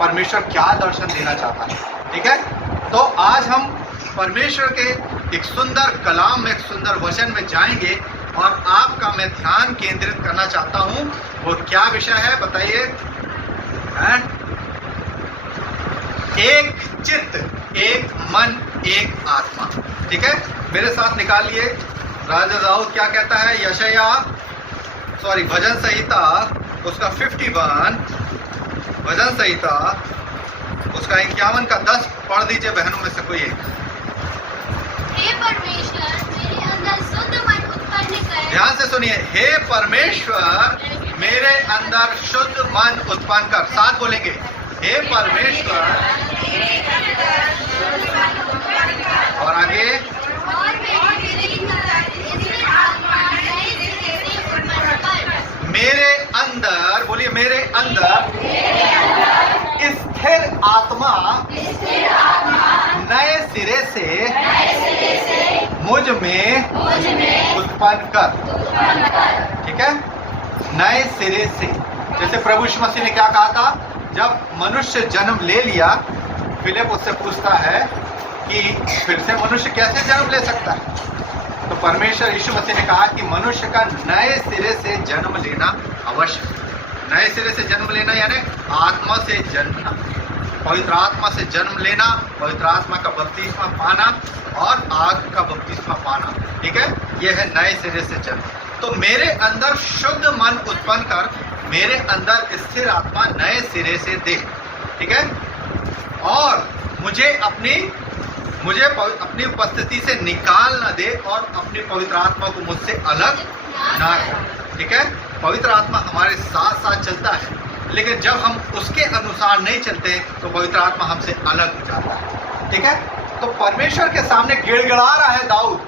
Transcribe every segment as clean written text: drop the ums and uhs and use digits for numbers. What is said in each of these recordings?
परमेश्वर क्या दर्शन देना चाहता है। ठीक है, तो आज हम परमेश्वर के एक सुंदर कलाम में, एक सुंदर वचन में जाएंगे और आपका मैं ध्यान केंद्रित करना चाहता हूं। वो क्या विषय है बताइए? एक चित्त, एक मन, एक आत्मा। ठीक है, मेरे साथ निकालिए। राजा दाऊद क्या कहता है? भजन संहिता उसका 51, भजन संहिता उसका 51 का 10 पढ़ दीजिए बहनों में से कोई एक। हे परमेश्वर मेरे अंदर शुद्ध मन उत्पन्न कर। ध्यान से सुनिए, हे परमेश्वर मेरे अंदर शुद्ध मन उत्पन्न कर। साथ बोलेंगे, हे परमेश्वर। और आगे, और मेरे अंदर, बोलिए मेरे अंदर स्थिर आत्मा नए सिरे से मुझ में उत्पन्न कर। ठीक है, नए सिरे से। जैसे प्रभु यीशु मसीह ने क्या कहा था? जब मनुष्य जन्म ले लिया, फिलिप उससे पूछता है कि फिर से मनुष्य कैसे जन्म ले सकता है? तो परमेश्वर यीशु मसीह ने कहा कि मनुष्य का नए सिरे से जन्म लेना अवश्य। नए सिरे से जन्म लेना यानी आत्मा से जन्मना, पवित्र आत्मा से जन्म लेना, पवित्र आत्मा का बपतिस्मा पाना और आग का बपतिस्मा पाना। ठीक है, यह है नए सिरे से जन्म। तो मेरे अंदर शुद्ध मन उत्पन्न कर, मेरे अंदर स्थिर आत्मा नए सिरे से दे। ठीक है, और मुझे अपनी उपस्थिति से निकाल ना दे और अपनी पवित्र आत्मा को मुझसे अलग ना कर। ठीक है, पवित्र आत्मा हमारे साथ साथ चलता है, लेकिन जब हम उसके अनुसार नहीं चलते तो पवित्र आत्मा हमसे अलग हो जाता है। ठीक है, तो परमेश्वर के सामने गिड़गिड़ा रहा है दाऊद,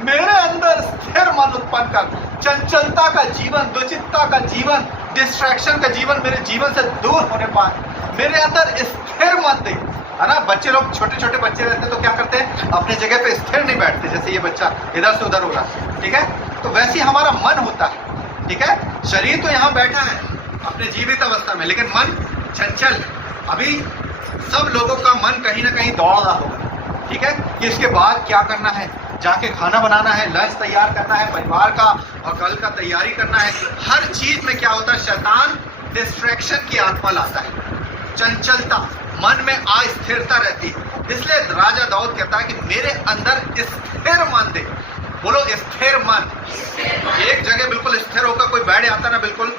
मेरे अंदर स्थिर मन उत्पन्न कर। चंचलता का जीवन, दुचित्ता का जीवन, डिस्ट्रैक्शन का जीवन मेरे जीवन से दूर होने पाए। मेरे अंदर स्थिर मन दे। है ना, बच्चे लोग, छोटे छोटे बच्चे रहते हैं तो क्या करते हैं? अपने जगह पे स्थिर नहीं बैठते। जैसे ये बच्चा इधर से उधर हो रहा है। ठीक है, तो वैसे ही हमारा मन होता है। ठीक है, शरीर तो यहाँ बैठा है अपने जीवित अवस्था में, लेकिन मन चंचल है। अभी सब लोगों का मन कहीं ना कहीं दौड़ रहा होगा। ठीक है, कि इसके बाद क्या करना है, जाके खाना बनाना है, लंच तैयार करना है परिवार का, और कल का तैयारी करना है। हर चीज में क्या होता है? शैतान डिस्ट्रैक्शन की आत्मा लाता है, चंचलता, मन में अस्थिरता रहती है। इसलिए राजा दाऊद कहता है कि मेरे अंदर स्थिर मन दे। बोलो स्थिर मन। एक जगह बिल्कुल स्थिर होकर कोई बैठ जाता ना, बिल्कुल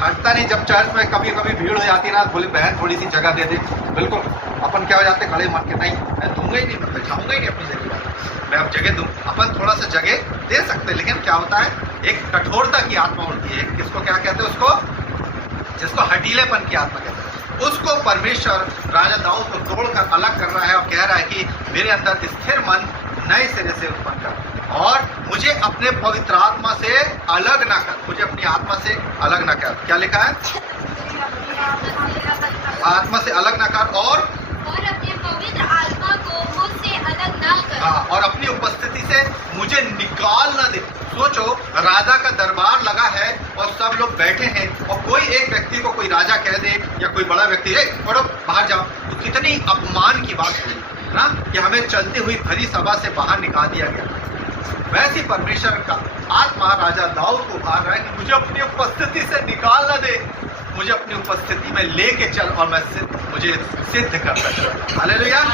हटता नहीं। जब चर्च में कभी कभी भीड़ हो जाती ना, बोले बहन थोड़ी सी जगह दे दे, बिल्कुल अपन क्या हो जाते? खड़े मन के, नहीं मैं दूंगा ही नहीं, मैं बैठाऊंगा ही नहीं अपनी जगह, मैं अब जगह दूं। अपन थोड़ा सा जगह दे सकते, लेकिन क्या होता है? एक कठोरता की आत्मा होती है। किसको क्या कहते हैं? उसको, जिसको हठीलेपन की आत्मा कहते हैं। उसको परमेश्वर राजा दाऊद को तोड़कर अलग कर रहा है और कह रहा है कि मेरे अंदर स्थिर मन नए सिरे से उत्पन्न कर और मुझे अपने पवित्र आत्मा से अलग ना कर। मुझे अपनी आत्मा से अलग ना कर। क्या लिखा है? आत्मा से अलग ना कर और अपने पवित्र आत्मा को मुझसे अलग ना कर। हाँ, और अपनी उपस्थिति से मुझे निकाल ना दे। सोचो, राजा का दरबार लगा है और सब लोग बैठे हैं, और कोई एक व्यक्ति को कोई राजा कह दे या कोई बड़ा व्यक्ति, पढ़ो बाहर जाओ, तो कितनी अपमान की बात हुई ना, कि हमें चलती हुई भरी सभा से बाहर निकाल दिया गया। वैसे परमेश्वर का आत्मा राजा दाऊद को उभार रहा है कि मुझे अपनी उपस्थिति से निकाल ना दे, मुझे अपनी उपस्थिति में लेके चल और मुझे सिद्ध कर सके। हालेलुया।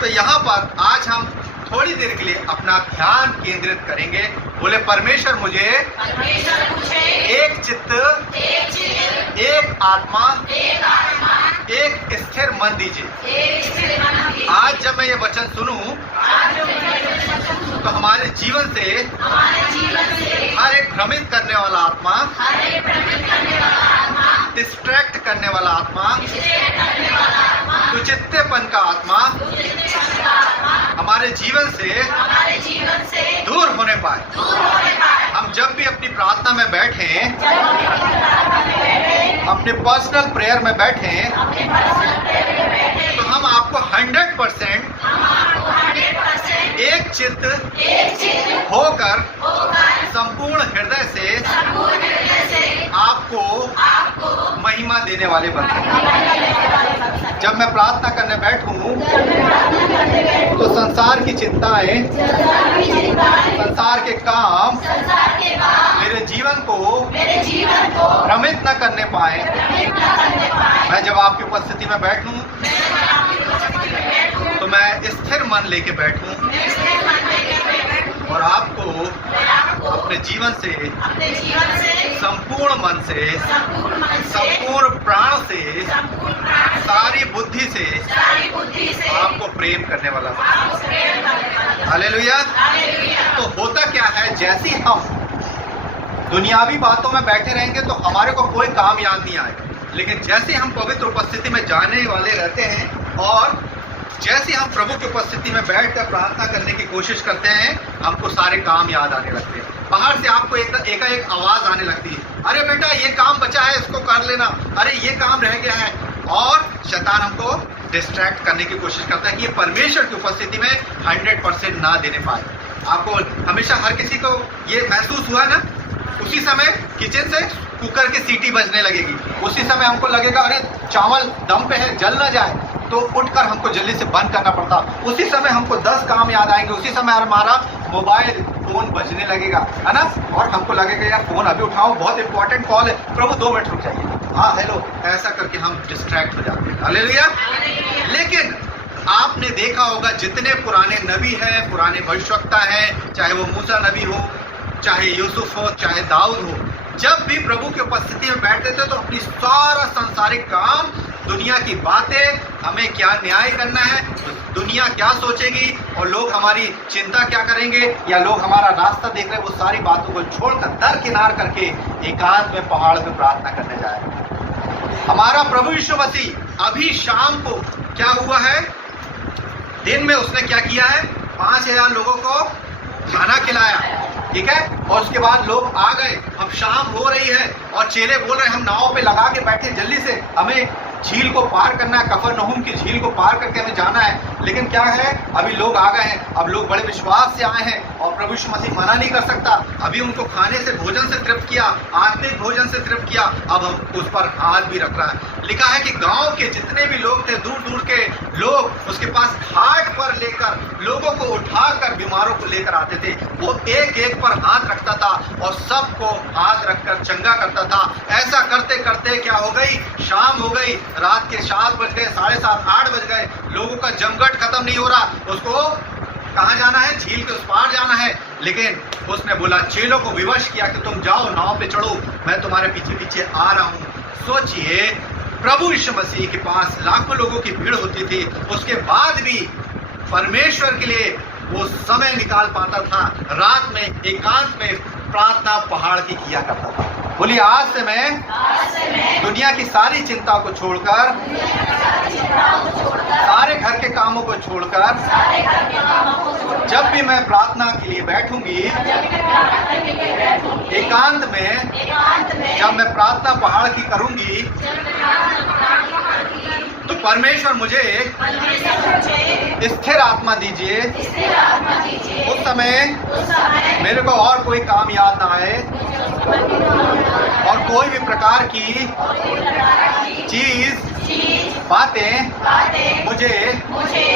तो यहाँ पर आज हम थोड़ी देर के लिए अपना ध्यान केंद्रित करेंगे। बोले परमेश्वर मुझे एक चित्त, एक आत्मा, एक स्थिर मन दीजिए। आज जब मैं ये वचन सुनूं तो हमारे जीवन से हर एक भ्रमित करने वाला आत्मा, डिस्ट्रैक्ट करने वाला आत्मा, कुचित्तेपन का आत्मा हमारे जीवन से दूर होने पाए। हम जब भी अपनी प्रार्थना में बैठे, अपने पर्सनल प्रेयर में बैठे, तो हम आपको 100% एक चित्त होकर संपूर्ण हृदय से आपको महिमा देने वाले बन सकें। जब मैं प्रार्थना करने बैठूं तो संसार की चिंताएं, संसार के काम मेरे जीवन को भ्रमित न करने पाए। मैं जब आपकी उपस्थिति में बैठूं तो मैं स्थिर मन लेके बैठूं और आपको अपने जीवन से, संपूर्ण मन से, संपूर्ण प्राण से, सारी बुद्धि से आपको प्रेम करने वाला हूं। हालेलुया। तो होता क्या है, जैसे हम दुनियावी बातों में बैठे रहेंगे तो हमारे को कोई काम याद नहीं आएगा, लेकिन जैसे हम पवित्र उपस्थिति में जाने वाले रहते हैं और जैसे हम प्रभु की उपस्थिति में बैठकर प्रार्थना करने की कोशिश करते हैं, हमको सारे काम याद आने लगते हैं। बाहर से आपको एक आवाज आने लगती है, अरे बेटा ये काम बचा है, इसको कर लेना, अरे ये काम रह गया है। और शैतान हमको डिस्ट्रैक्ट करने की कोशिश करता है कि ये परमेश्वर की उपस्थिति में 100% ना देने पाए। आपको हमेशा हर किसी को ये महसूस हुआ ना, उसी समय किचन से कुकर की सीटी बजने लगेगी, उसी समय हमको लगेगा अरे चावल दम पे है, जल ना जाए, तो उठकर हमको जल्दी से बंद करना पड़ता। उसी समय हमको 10 काम याद आएंगे, उसी समय हमारा मोबाइल फोन बजने लगेगा, है ना, और हमको लगेगा यार फोन अभी उठाओ, बहुत इंपॉर्टेंट कॉल है, प्रभु 2 मिनट रुक जाइए, हाँ हेलो, ऐसा करके हम डिस्ट्रैक्ट हो जाते हैं। हालेलुया। लेकिन आपने देखा होगा जितने पुराने नबी हैं, पुराने भविष्यवक्ता हैं, चाहे वो मूसा नबी हो, चाहे यूसुफ हो, चाहे दाऊद हो, जब भी प्रभु की उपस्थिति में बैठते थे तो अपनी सारा संसारिक काम, दुनिया की बातें, हमें क्या न्याय करना है, दुनिया क्या सोचेगी और लोग हमारी चिंता क्या करेंगे या लोग हमारा रास्ता देख रहे हैं, वो सारी बातों को छोड़कर दरकिनार करके एकांत में पहाड़ पे प्रार्थना करने जाए। हमारा प्रभु यीशु मसीह अभी शाम को क्या हुआ है, दिन में उसने क्या किया है, 5000 लोगों को खाना खिलाया, ठीक है, और उसके बाद लोग आ गए, अब शाम हो रही है और चेले बोल रहे हैं हम नाव पे लगा के बैठे, जल्दी से हमें झील को पार करना है, कफरनहूम की झील को पार करके हमें जाना है। लेकिन क्या है, अभी लोग आ गए हैं, अब लोग बड़े विश्वास से आए हैं और प्रभु यीशु मसीह मना नहीं कर सकता। अभी उनको खाने से, भोजन से तृप्त किया, आत्मिक भोजन से तृप्त किया, अब हम उस पर हाथ भी रख रहा है। लिखा है कि गांव के जितने भी लोग थे, दूर दूर के लोग उसके पास घाट पर लेकर लोगों को उठाकर बीमारों को लेकर आते थे, वो एक एक पर हाथ रखता था और सबको हाथ रखकर चंगा करता था। ऐसा करते करते क्या हो गई, शाम हो गई, रात के 7 बज गए, 7:30, 8 बज गए, लोगों का जमघट खत्म नहीं हो रहा, उसको कहाँ जाना है, झील के उस पार जाना है। लेकिन उसने बोला, चेलों को विवश किया कि तुम जाओ, नाव पे चढ़ो, मैं तुम्हारे पीछे पीछे आ रहा हूँ। सोचिए, प्रभु यीशु मसीह के पास लाखों लोगों की भीड़ होती थी, उसके बाद भी परमेश्वर के लिए वो समय निकाल पाता था, रात में एकांत में प्रार्थना पहाड़ की किया करता था। बोलिए, आज से मैं दुनिया की सारी चिंता को छोड़कर, सारे घर के कामों को छोड़कर, जब भी मैं प्रार्थना के लिए बैठूंगी, एकांत में जब मैं प्रार्थना पहाड़ की करूंगी, तो परमेश्वर मुझे स्थिर आत्मा दीजिए। उस समय मेरे को और कोई काम याद ना आए और कोई भी प्रकार की चीज, बातें मुझे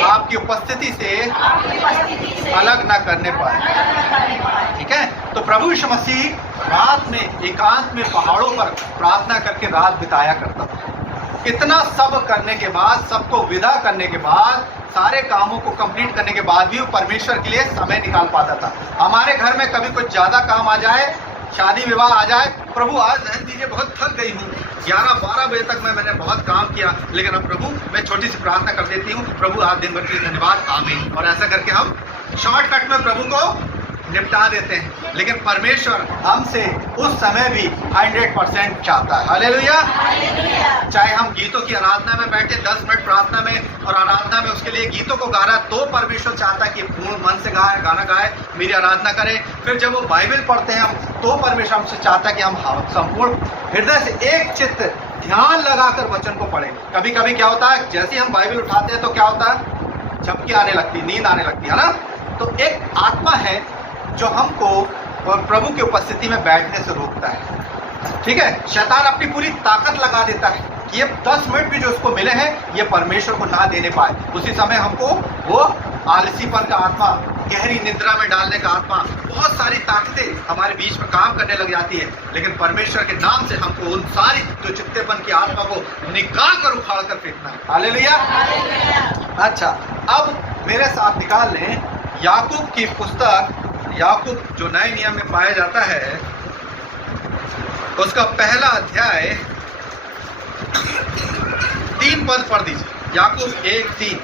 आपकी उपस्थिति से अलग ना करने पाए। ठीक है, तो प्रभु यीशु मसीह रात में एकांत में पहाड़ों पर प्रार्थना करके रात बिताया करता था। इतना सब करने के बाद, सबको विदा करने के बाद, सारे कामों को कंप्लीट करने के बाद भी वो परमेश्वर के लिए समय निकाल पाता था। हमारे घर में कभी कुछ ज्यादा काम आ जाए, शादी विवाह आ जाए, प्रभु आज रहने दीजिए, बहुत थक गई हूँ, 11-12 बजे तक मैंने बहुत काम किया, लेकिन अब प्रभु मैं छोटी सी प्रार्थना कर देती हूँ, प्रभु आज दिन भर के लिए धन्यवाद, आमीन। और ऐसा करके हम शॉर्टकट में प्रभु को निपटा देते हैं। लेकिन परमेश्वर हमसे उस समय भी 100% चाहता है। हालेलुया। चाहे हम गीतों की आराधना में बैठे 10 मिनट प्रार्थना में और आराधना में उसके लिए गीतों को गा रहा है, तो परमेश्वर चाहता है कि पूर्ण मन से गाए, गाना गाए, मेरी आराधना करें। फिर जब वो बाइबल पढ़ते हैं हम, तो परमेश्वर हमसे चाहता है कि हम संपूर्ण हृदय से एक चित्त ध्यान लगाकर वचन को पढ़ें। कभी कभी क्या होता है, जैसे हम बाइबल उठाते हैं तो क्या होता है, झपकी आने लगती, नींद आने लगती है ना। तो एक आत्मा है जो हमको प्रभु की उपस्थिति में बैठने से रोकता है। ठीक है, शैतान अपनी पूरी ताकत लगा देता है कि ये 10 मिनट भी जो उसको मिले हैं ये परमेश्वर को ना देने पाए। उसी समय हमको वो आलसीपन का आत्मा, गहरी निद्रा में डालने का आत्मा, बहुत सारी ताकतें हमारे बीच में काम करने लग जाती है। लेकिन परमेश्वर के नाम से हमको उन सारी जो चित्तेपन की आत्मा को निकाल कर उखाड़ कर फेंकना है। हालेलुया। अच्छा, अब मेरे साथ निकाल लें याकूब की पुस्तक, याकूब जो नए नियम में पाया जाता है, उसका पहला अध्याय 3 पद पढ़ दीजिए। याकूब 1:3।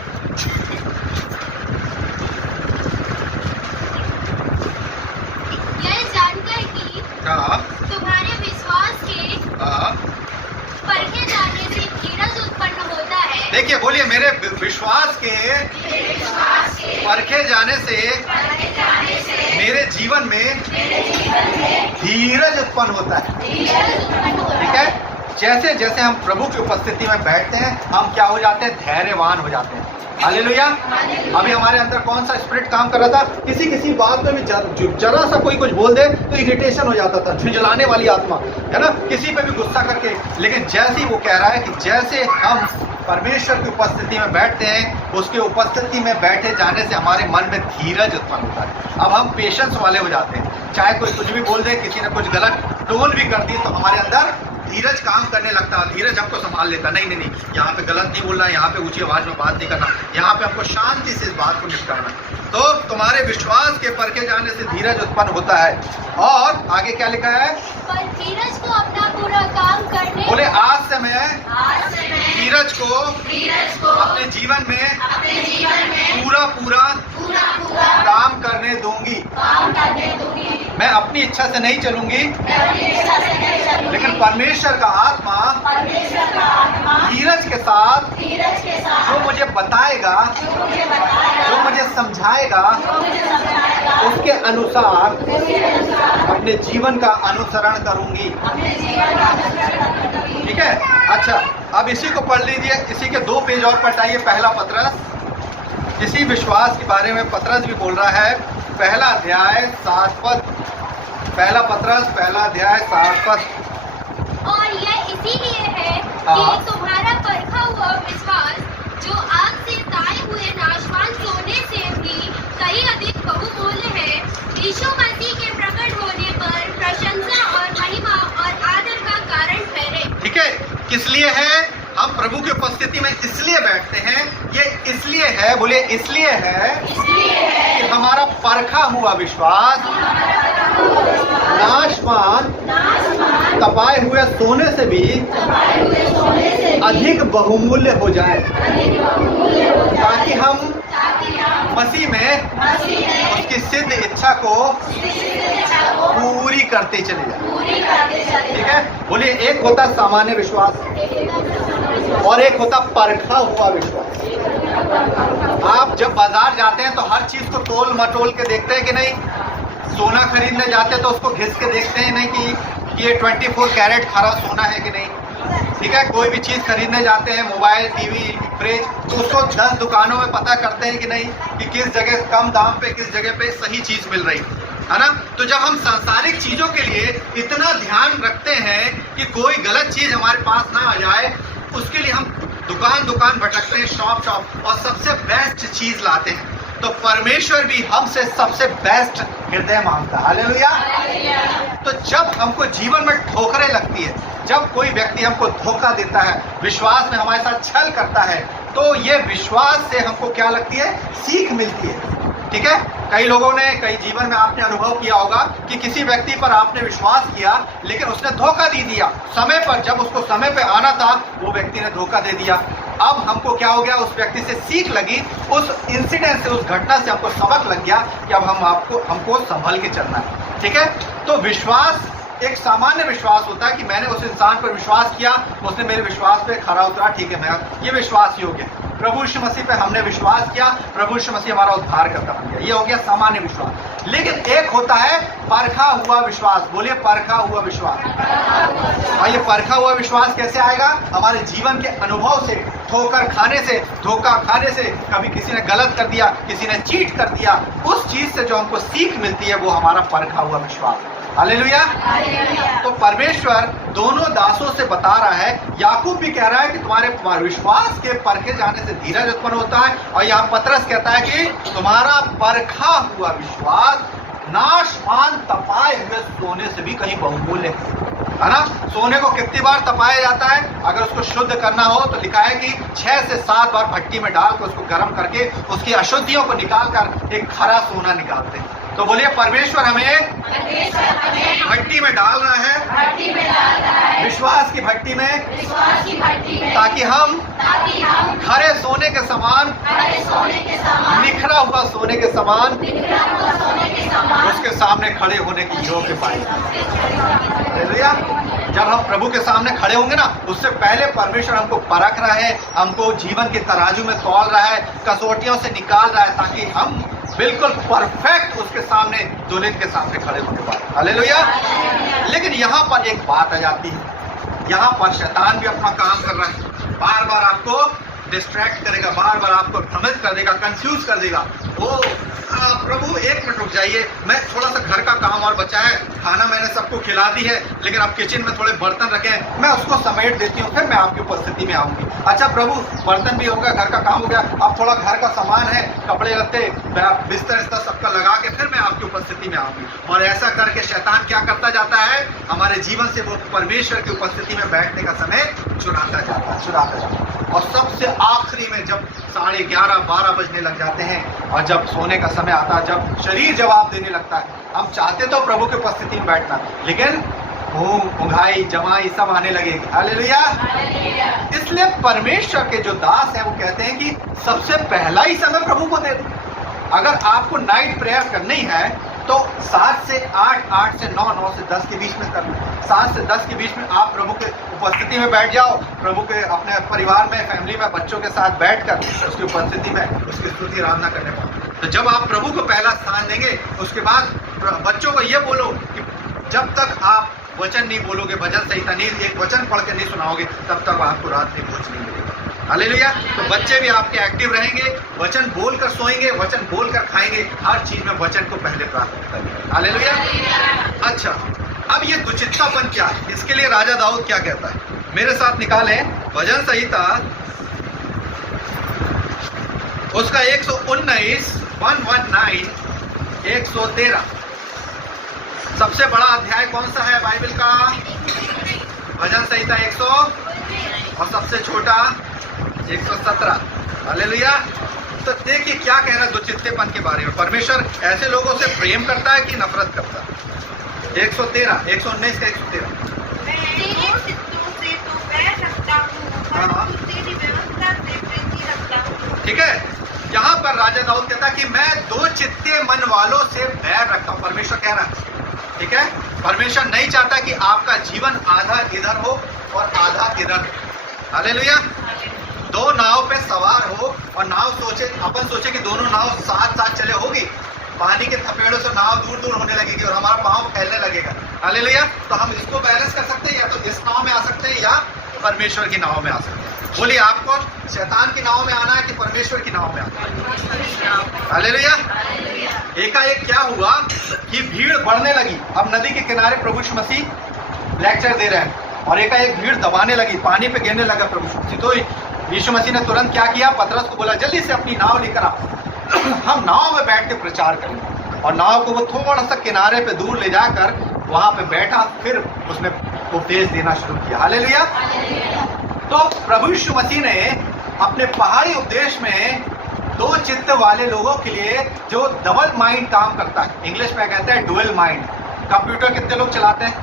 यह जानकर कि तुम्हारे विश्वास के परखे जाने से धीरज उत्पन्न होता है। देखिए, बोलिए, मेरे विश्वास के परखे जाने से मेरे जीवन में धीरज उत्पन्न होता है। ठीक है, जैसे जैसे हम प्रभु की उपस्थिति में बैठते हैं हम क्या हो जाते हैं? धैर्यवान हो जाते हैं। हालेलुया। अभी हमारे अंदर कौन सा स्पिरिट काम कर रहा था? किसी बात में भी जरा सा कोई कुछ बोल दे तो इरिटेशन हो जाता था, झुंझलाने वाली आत्मा, है ना, किसी पे भी गुस्सा करके। लेकिन जैसे ही वो कह रहा है कि जैसे हम परमेश्वर की उपस्थिति में बैठते हैं, उसके उपस्थिति में बैठे जाने से हमारे मन में धीरज उत्पन्न होता है। अब हम पेशेंस वाले हो जाते हैं। चाहे कोई कुछ भी बोल दे, किसी ने कुछ गलत टोन भी कर दी, तो हमारे अंदर धीरज काम करने लगता है। धीरज हमको संभाल लेता, नहीं नहीं नहीं, यहाँ पे गलत नहीं बोलना, यहाँ पे ऊंची आवाज में बात नहीं करना, यहाँ पे हमको शांति से इस बात को निपटाना। तो तुम्हारे विश्वास के परखे जाने से धीरज उत्पन्न होता है। और आगे क्या लिखा है? पर धीरज को अपना पूरा काम करने, बोले, आज से मैं धीरज को अपने जीवन में पूरा काम करने दूंगी। मैं अपनी इच्छा से नहीं चलूंगी, लेकिन परमेश्वर का आत्मा धीरज के साथ जो मुझे बताएगा, जो मुझे समझाएगा, उसके अनुसार अपने जीवन का अनुसरण करूंगी। ठीक है। अच्छा, अब इसी को पढ़ लीजिए, इसी के 2 पेज और पलटाइए। पहला पत्रस, इसी विश्वास के बारे में पत्रस भी बोल रहा है। पहला अध्याय 7 पद, पहला पत्रस पहला अध्याय 7 पद। और यह इसीलिए है कि तुम्हारा परखा हुआ विश्वास, जो आग से ताए हुए नाशवान सोने से भी कहीं अधिक बहुमूल्य है, यीशु मसीह के प्रकट होने पर प्रशंसा और महिमा और आदर का कारण ठहरे। ठीक है, किस लिए है? हम प्रभु की उपस्थिति में इसलिए बैठते हैं, ये इसलिए है, बोलिए इसलिए है कि हमारा परखा हुआ विश्वास नाशवान तपाए हुए सोने से भी अधिक बहुमूल्य हो जाए, ताकि हम मसीह में उसकी सिद्ध इच्छा को पूरी करते चले जाए। ठीक है, बोलिए, एक होता सामान्य विश्वास और एक होता परखा हुआ विश्वास। आप जब बाजार जाते हैं तो हर चीज को तोल मटोल के देखते हैं कि नहीं? सोना खरीदने जाते हैं तो उसको घिस के देखते हैं नहीं कि ये 24 कैरेट खरा सोना है कि नहीं? ठीक है, कोई भी चीज खरीदने जाते हैं, मोबाइल, टीवी, फ्रिज, तो उसको 10 दुकानों में पता करते हैं कि नहीं कि किस जगह कम दाम पे, किस जगह पे सही चीज मिल रही है ना? तो जब हम सांसारिक चीजों के लिए इतना ध्यान रखते हैं कि कोई गलत चीज हमारे पास ना आ जाए, उसके लिए हम दुकान भटकते हैं, शॉप और सबसे बेस्ट चीज लाते हैं। तो परमेश्वर भी हमसे सबसे बेस्ट हृदय मांगता है। हालेलुया। तो जब हमको जीवन में ठोकरें लगती है, जब कोई व्यक्ति हमको धोखा देता है, विश्वास में हमारे साथ छल करता है, तो ये विश्वास से हमको क्या लगती है? सीख मिलती है। ठीक है, कई लोगों ने, कई जीवन में आपने अनुभव किया होगा कि किसी व्यक्ति पर आपने विश्वास किया लेकिन उसने धोखा दे दिया। समय पर, जब उसको समय पे आना था, वो व्यक्ति ने धोखा दे दिया। अब हमको क्या हो गया? उस व्यक्ति से सीख लगी, उस इंसिडेंट से, उस घटना से हमको सबक लग गया कि अब हमको संभल के चलना है। ठीक है, तो विश्वास एक सामान्य विश्वास होता है कि मैंने उस इंसान पर विश्वास किया, उसने मेरे विश्वास पे खरा उतरा, ठीक है, मैं ये विश्वास योग्य है। प्रभु यीशु मसीह पे हमने विश्वास किया, प्रभु यीशु मसीह हमारा उद्धारकर्ता बन गया, ये हो गया सामान्य विश्वास। लेकिन एक होता है परखा हुआ विश्वास। बोलिए, परखा हुआ विश्वास। और ये परखा हुआ विश्वास कैसे आएगा? हमारे जीवन के अनुभव से, ठोकर खाने से, धोखा खाने से, कभी किसी ने गलत कर दिया, किसी ने चीट कर दिया, उस चीज से जो हमको सीख मिलती है वो हमारा परखा हुआ विश्वास है। हालेलुया। तो परमेश्वर दोनों दासों से बता रहा है, याकूब भी कह रहा है कि तुम्हारे विश्वास के परखे जाने से धीरज उत्पन्न होता है, और यहाँ पतरस कहता है कि तुम्हारा परखा हुआ विश्वास नाशवान तपाए हुए सोने से भी कहीं बहुमूल्य है ना। सोने को कितनी बार तपाया जाता है? अगर उसको शुद्ध करना हो तो लिखा है कि 6 से 7 बार भट्टी में डालकर उसको गर्म करके उसकी अशुद्धियों को निकालकर एक खरा सोना निकालते हैं। तो बोलिए, परमेश्वर हमें भट्टी में डाल रहा है, विश्वास की भट्टी में, ताकि हम खरे सोने के समान, निखरा हुआ सोने के समान उसके सामने खड़े होने की योग्य पाए। हालेलुया। जब हम प्रभु के सामने खड़े होंगे ना, उससे पहले परमेश्वर हमको परख रहा है, हमको जीवन के तराजू में तौल रहा है, कसौटियों से निकाल रहा है, ताकि हम बिल्कुल परफेक्ट उसके सामने, दुल्हन के सामने खड़े होने पाए। हालेलुया। लेकिन यहाँ पर एक बात आ जाती है, यहाँ पर शैतान भी अपना काम कर रहा है, बार बार आपको डिस्ट्रैक्ट करेगा, बार बार आपको भ्रमित कर देगा, कंफ्यूज कर देगा। ओ प्रभु, 1 मिनट रुक जाइए, मैं थोड़ा सा घर का काम और बचा है, खाना मैंने सबको खिला दी है, लेकिन अब किचन में थोड़े बर्तन रखे हैं, मैं उसको समेट देती हूँ, फिर मैं आपकी उपस्थिति में आऊंगी। अच्छा प्रभु, बर्तन भी हो गया, घर का काम हो गया, अब थोड़ा घर का सामान है, कपड़े लत्ते, बिस्तर सबका लगा के फिर मैं आपकी उपस्थिति में आऊंगी। और ऐसा करके शैतान क्या करता जाता है? हमारे जीवन से वो परमेश्वर की उपस्थिति में बैठने का समय चुराता जाता है। और सबसे आखिरी में जब 11:30-12 बजने लग जाते हैं और जब सोने का समय आता है, जब शरीर जवाब देने लगता है, हम चाहते तो प्रभु की उपस्थिति में बैठना, लेकिन ऊंघाई जमाई सब आने लगेगी। हालेलुया। इसलिए परमेश्वर के जो दास हैं वो कहते हैं कि सबसे पहला ही समय प्रभु को दे दो। अगर आपको नाइट प्रेयर करनी है तो 7 से 8, 8 से 9, 9 से 10 के बीच में कर लो। 7 से 10 के बीच में आप प्रभु के उपस्थिति में बैठ जाओ, प्रभु के अपने परिवार में, फैमिली में, बच्चों के साथ बैठकर उसकी उपस्थिति में उसकी स्तुति आराधना करने पाओ। तो जब आप प्रभु को पहला स्थान देंगे, उसके बाद बच्चों को ये बोलो कि जब तक आप वचन नहीं बोलोगे, भजन संहिता नहीं, एक वचन पढ़ के नहीं सुनाओगे, तब तक आपको रात में भोज नहीं मिलेगा। हालेलुया। तो बच्चे भी आपके एक्टिव रहेंगे, वचन बोलकर सोएंगे, वचन बोलकर खाएंगे, हर चीज में वचन को पहले प्राथमिकता देंगे। हालेलुया। अच्छा, अब ये दुचित्तापन क्या है? इसके लिए राजा दाऊद क्या कहता है? मेरे साथ निकालें भजन संहिता उसका 119, 113। सबसे बड़ा अध्याय कौन सा है बाइबल का? भजन संहिता 100, और सबसे छोटा 117। हालेलुया। तो देखिए क्या कह रहा है दुचित्तेपन के बारे में। परमेश्वर ऐसे लोगों से प्रेम करता है कि नफरत करता है? 113, 119 का 113। ठीक है, यहाँ पर राजा दाऊद कहता है कि मैं दो चित्ते मन वालों से बैर रखता हूँ। परमेश्वर कह रहा है, ठीक है। परमेश्वर नहीं चाहता कि आपका जीवन आधा इधर हो और आधा इधर। हालेलुया। दो नाव पे सवार हो और नाव अपन सोचे कि दोनों नाव साथ साथ चले, होगी, पानी के थपेड़ों से नाव दूर दूर होने लगेगी और हमारा पाँव फैलने लगेगा। हालेलुया। तो हम इसको बैलेंस कर सकते हैं, या तो इस नाव में आ सकते हैं या परमेश्वर की नाव में आ सकते हैं। बोलिए, आपको शैतान की नाव में आना है कि परमेश्वर की नाव में आना है? हालेलुया। एकाएक क्या हुआ कि भीड़ बढ़ने लगी। अब नदी के किनारे प्रभु यीशु मसीह लेक्चर दे रहे हैं और एकाएक भीड़ दबाने लगी, पानी पे गिरने लगा प्रभु यीशु मसीह। तो यीशु मसीह ने तुरंत क्या किया? पतरस को बोला, जल्दी से अपनी नाव लेकर आ, हम नाव में बैठ के प्रचार करें। और नाव को वो थोड़ा सा किनारे पे दूर ले जाकर वहां पे बैठा, फिर उसने उपदेश देना शुरू किया। हालेलुया। तो प्रभु यीशु मसीह ने अपने पहाड़ी उपदेश में दो चित्त वाले लोगों के लिए, जो डबल माइंड काम करता है, इंग्लिश में कहते हैं डुअल माइंड। कंप्यूटर कितने लोग चलाते हैं?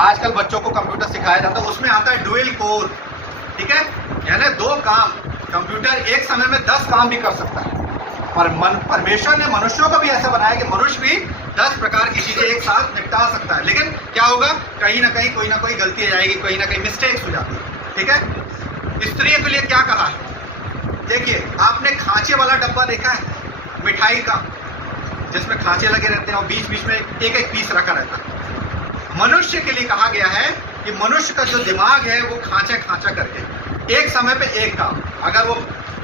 आजकल बच्चों को कंप्यूटर सिखाया जाता है, उसमें आता है डुअल कोर। ठीक है, यानी दो काम। कंप्यूटर एक समय में 10 काम भी कर सकता है। पर परमेश्वर ने मनुष्यों को भी ऐसा बनाया कि मनुष्य भी 10 प्रकार की चीजें एक साथ निपटा सकता है। लेकिन क्या होगा? कहीं ना कहीं कोई ना कोई गलती आ जाएगी, कहीं ना कहीं मिस्टेक्स हो जाती है। ठीक है। स्त्रियों के लिए क्या कहा है? देखिए, आपने खांचे वाला डब्बा देखा है मिठाई का, जिसमें खांचे लगे रहते हैं और बीच बीच में एक एक पीस रखा रहता है। मनुष्य के लिए कहा गया है कि मनुष्य का जो दिमाग है वो खांचा खांचा करके एक समय पे एक काम, अगर वो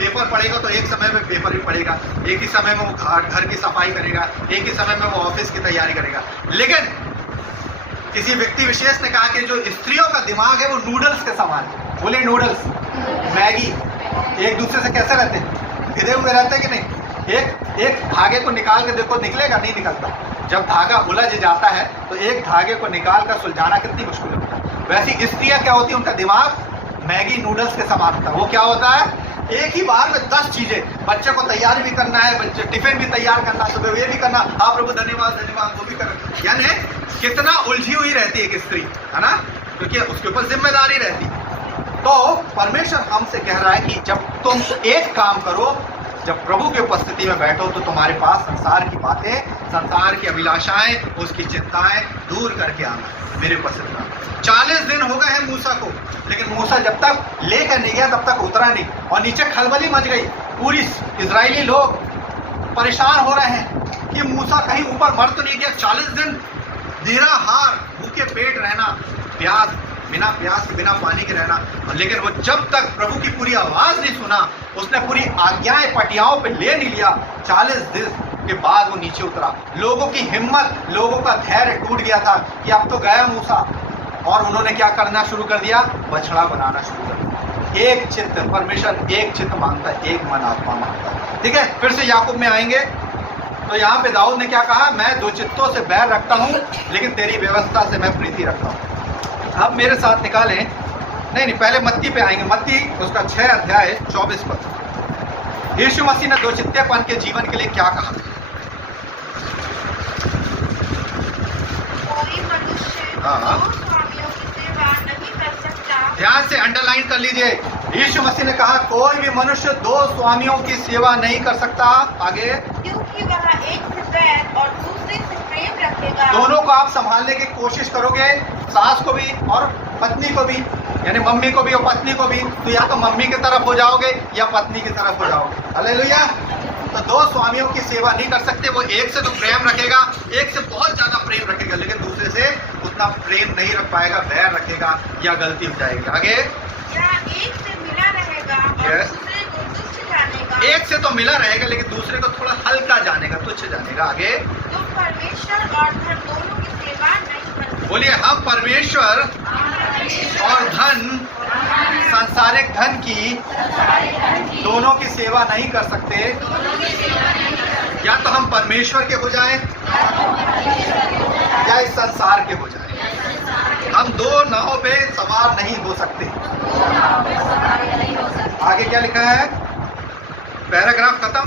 पेपर पढ़ेगा तो एक समय में पेपर भी पढ़ेगा, एक ही समय में वो घर की सफाई करेगा, एक ही समय में वो ऑफिस की तैयारी करेगा। लेकिन किसी व्यक्ति विशेष ने कहा कि जो स्त्रियों का दिमाग है वो नूडल्स के समान है। बोले नूडल्स, मैगी, एक दूसरे से कैसे रहते हैं, घिरे हुए रहते हैं कि नहीं। एक धागे को निकाल के देखो, निकलेगा? नहीं निकलता। जब धागा उलझ जाता है तो एक धागे को निकाल कर सुलझाना कितनी मुश्किल होता है। वैसी स्त्रियां क्या होती है, उनका दिमाग मैगी नूडल्स के समान होता है। वो क्या होता है, एक ही बार में 10 चीजें, बच्चे को तैयार भी करना है, बच्चे टिफिन भी तैयार करना, सुबह ये भी करना, हाँ प्रभु धन्यवाद धन्यवाद, वो भी करना। यानी कितना उलझी हुई रहती है एक स्त्री, है ना, क्योंकि उसके ऊपर जिम्मेदारी रहती है। तो परमेश्वर हमसे कह रहा है कि जब तुम एक काम करो, जब प्रभु की उपस्थिति में बैठो तो तुम्हारे पास संसार की बातें, संसार की अभिलाषाएं, उसकी चिंताएं दूर करके आना, मेरे उपस्थिति में। 40 दिन हो गए हैं मूसा को, लेकिन मूसा जब तक लेकर नहीं गया तब तक उतरा नहीं, और नीचे खलबली मच गई। पूरी इजरायली लोग परेशान हो रहे हैं कि मूसा कहीं ऊपर मर तो नहीं गया। 40 दिन निराहार भूखे पेट रहना, बिना प्यास के, बिना पानी के रहना। लेकिन वो जब तक प्रभु की पूरी आवाज नहीं सुना, उसने पूरी आज्ञाएं पटियाओं पे ले नहीं लिया, 40 दिन के बाद वो नीचे उतरा। लोगों की हिम्मत, लोगों का धैर्य टूट गया था कि अब तो गया मूसा, और उन्होंने क्या करना शुरू कर दिया, बछड़ा बनाना शुरू कर दिया। एक चित्त, परमेश्वर एक चित्त मांगता है, एक मन आत्मा मांगता है। ठीक है, फिर से याकूब में आएंगे तो यहाँ पे दाऊद ने क्या कहा, मैं 2 चित्तों से बैर रखता हूँ, लेकिन तेरी व्यवस्था से मैं प्रीति रखता हूँ। अब मेरे साथ निकालें, नहीं पहले मत्ती पे आएंगे। मत्ती उसका 6 अध्याय 24 पद। यीशु मसीह ने 2 चित्तेपन के जीवन के लिए क्या कहा? कोई मनुष्य हाँ। 2 स्वामियों की सेवा नहीं कर सकता। ध्यान से अंडरलाइन कर लीजिए। यीशु मसीह ने कहा कोई भी मनुष्य 2 स्वामियों की सेवा नहीं कर सकता। आगे, क्योंकि वह एक से बैर और दूसरे से प्रेम रखेगा। दोनों को आप संभालने की कोशिश करोगे, सास को भी और पत्नी को भी, यानी मम्मी को भी और पत्नी को भी, तो या तो मम्मी की तरफ हो जाओगे या पत्नी की तरफ हो जाओगे। हालेलुया। तो 2 स्वामियों की सेवा नहीं कर सकते। वो एक से तो प्रेम रखेगा, एक से बहुत ज्यादा प्रेम रखेगा, लेकिन दूसरे से उतना प्रेम नहीं रख पाएगा, बैर रखेगा या गलती हो जाएगी। आगे, या एक से मिला रहेगा और Yes. दूसरे को तुच्छ जानेगा। एक से तो मिला रहेगा लेकिन दूसरे को थोड़ा हल्का जानेगा, तुच्छ जानेगा। आगे, तुम परमेश्वर और धन दोनों की सेवा नहीं कर सकते। बोलिए, हम परमेश्वर और धन, सांसारिक धन की, दोनों की सेवा नहीं कर सकते। या तो हम परमेश्वर के हो जाएं या इस संसार के हो जाएं। हम 2 नाव पे सवार नहीं हो सकते। आगे क्या लिखा है, पैराग्राफ खत्म।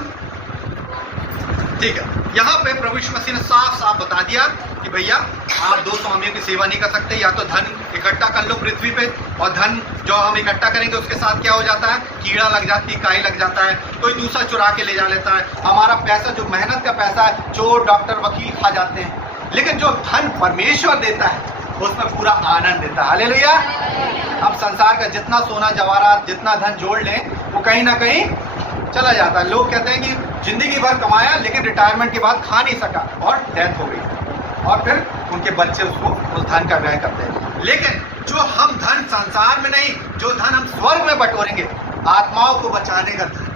ठीक है, यहाँ पे प्रभु यीशु मसीह ने साफ साफ बता दिया कि भैया आप 2 स्वामियों की सेवा नहीं कर सकते। या तो धन इकट्ठा कर लो पृथ्वी पे, और धन जो हम इकट्ठा करेंगे उसके साथ क्या हो जाता है, कीड़ा लग जाती है, काई लग जाता है, कोई दूसरा चुरा के ले जा लेता है। हमारा पैसा, जो मेहनत का पैसा है, चोर डॉक्टर वकील खा जाते हैं। लेकिन जो धन परमेश्वर देता है उसमें पूरा आनंद देता है। हालेलुया। अब संसार का जितना सोना जवाहरात, जितना धन जोड़ लें, वो कहीं ना कहीं चला जाता है। लोग कहते हैं कि जिंदगी भर कमाया लेकिन रिटायरमेंट के बाद खा नहीं सका और डेथ हो गई, और फिर उनके बच्चे उसको उस धन का व्यय करते हैं। लेकिन जो हम धन संसार में नहीं, जो धन हम स्वर्ग में बटोरेंगे, आत्माओं को बचाने का धन,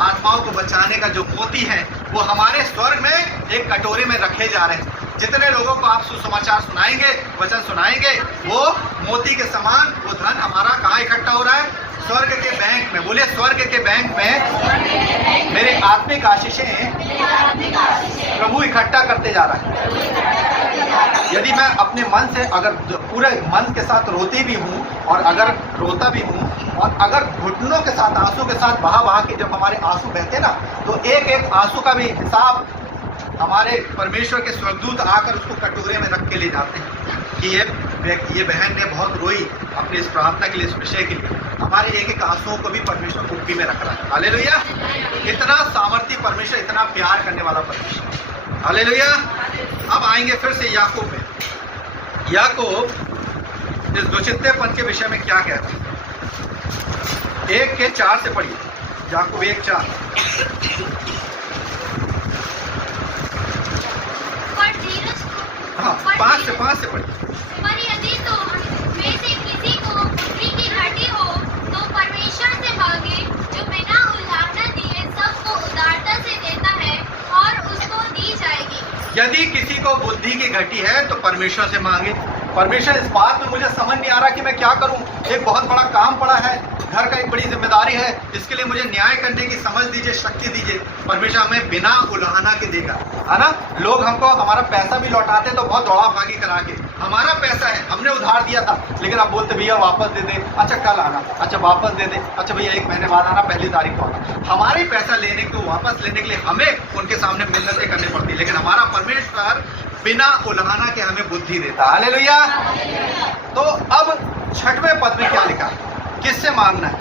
आत्माओं को बचाने का जो मोती है, वो हमारे स्वर्ग में एक कटोरे में रखे जा रहे हैं। जितने लोगों को आप सुसमाचार सुनाएंगे, वचन सुनाएंगे, वो मोती के समान वो धन हमारा कहाँ इकट्ठा हो रहा है, स्वर्ग के बैंक में। बोले, स्वर्ग के बैंक में मेरे आत्मिक आशीषें प्रभु इकट्ठा करते जा रहा है। यदि मैं अपने मन से, अगर पूरे मन के साथ रोती भी हूँ, और अगर रोता भी हूँ, और अगर घुटनों के साथ, आंसू के साथ बहा के जब हमारे आंसू बहते ना, तो एक एक आंसू का भी हिसाब हमारे परमेश्वर के स्वर्गदूत आकर उसको कटोरे में रख के ले जाते हैं कि ये बहन ने बहुत रोई अपनी इस प्रार्थना के लिए, इस विषय के लिए। हमारे एक एक आंसुओं को भी परमेश्वर कुप्पी में रख रहा है। हालेलुया। इतना सामर्थ्य परमेश्वर, इतना प्यार करने वाला परमेश्वर। हालेलुया। अब आएंगे फिर से याकूब में। याकूब इस 2 चित्तेपन के विषय में क्या कहता है, 1 के 4 से पढ़िए। याकूब 1:4। हाँ, 5 से पढ़िए। पर यदि तुम में से किसी को बुद्धि की घटी हो तो परमेश्वर से मांगे, जो बिना यदि किसी को बुद्धि की घटी है तो परमेश्वर से मांगे। परमेश्वर, इस बात में मुझे समझ नहीं आ रहा कि मैं क्या करूं, एक बहुत बड़ा काम पड़ा है, घर का एक बड़ी जिम्मेदारी है, इसके लिए मुझे न्याय करने की समझ दीजिए, शक्ति दीजिए। परमेश्वर हमें बिना उलाहना के देगा, है ना। लोग हमको हमारा पैसा भी लौटाते तो बहुत दौड़ा भागी करा के, हमारा पैसा है, हमने उधार दिया था, लेकिन आप बोलते भैया वापस दे दे, अच्छा कल आना, अच्छा वापस दे दे, अच्छा भैया 1 महीने बाद आना, पहली तारीख को आना। हमारे पैसा लेने को वापस लेने के लिए हमें उनके सामने मिन्नतें करनी पड़ती, लेकिन हमारा परमेश्वर बिना उलाहना के हमें बुद्धि देता। हालेलुया। तो अब 6वें पद में क्या लिखा है, किससे मांगना है?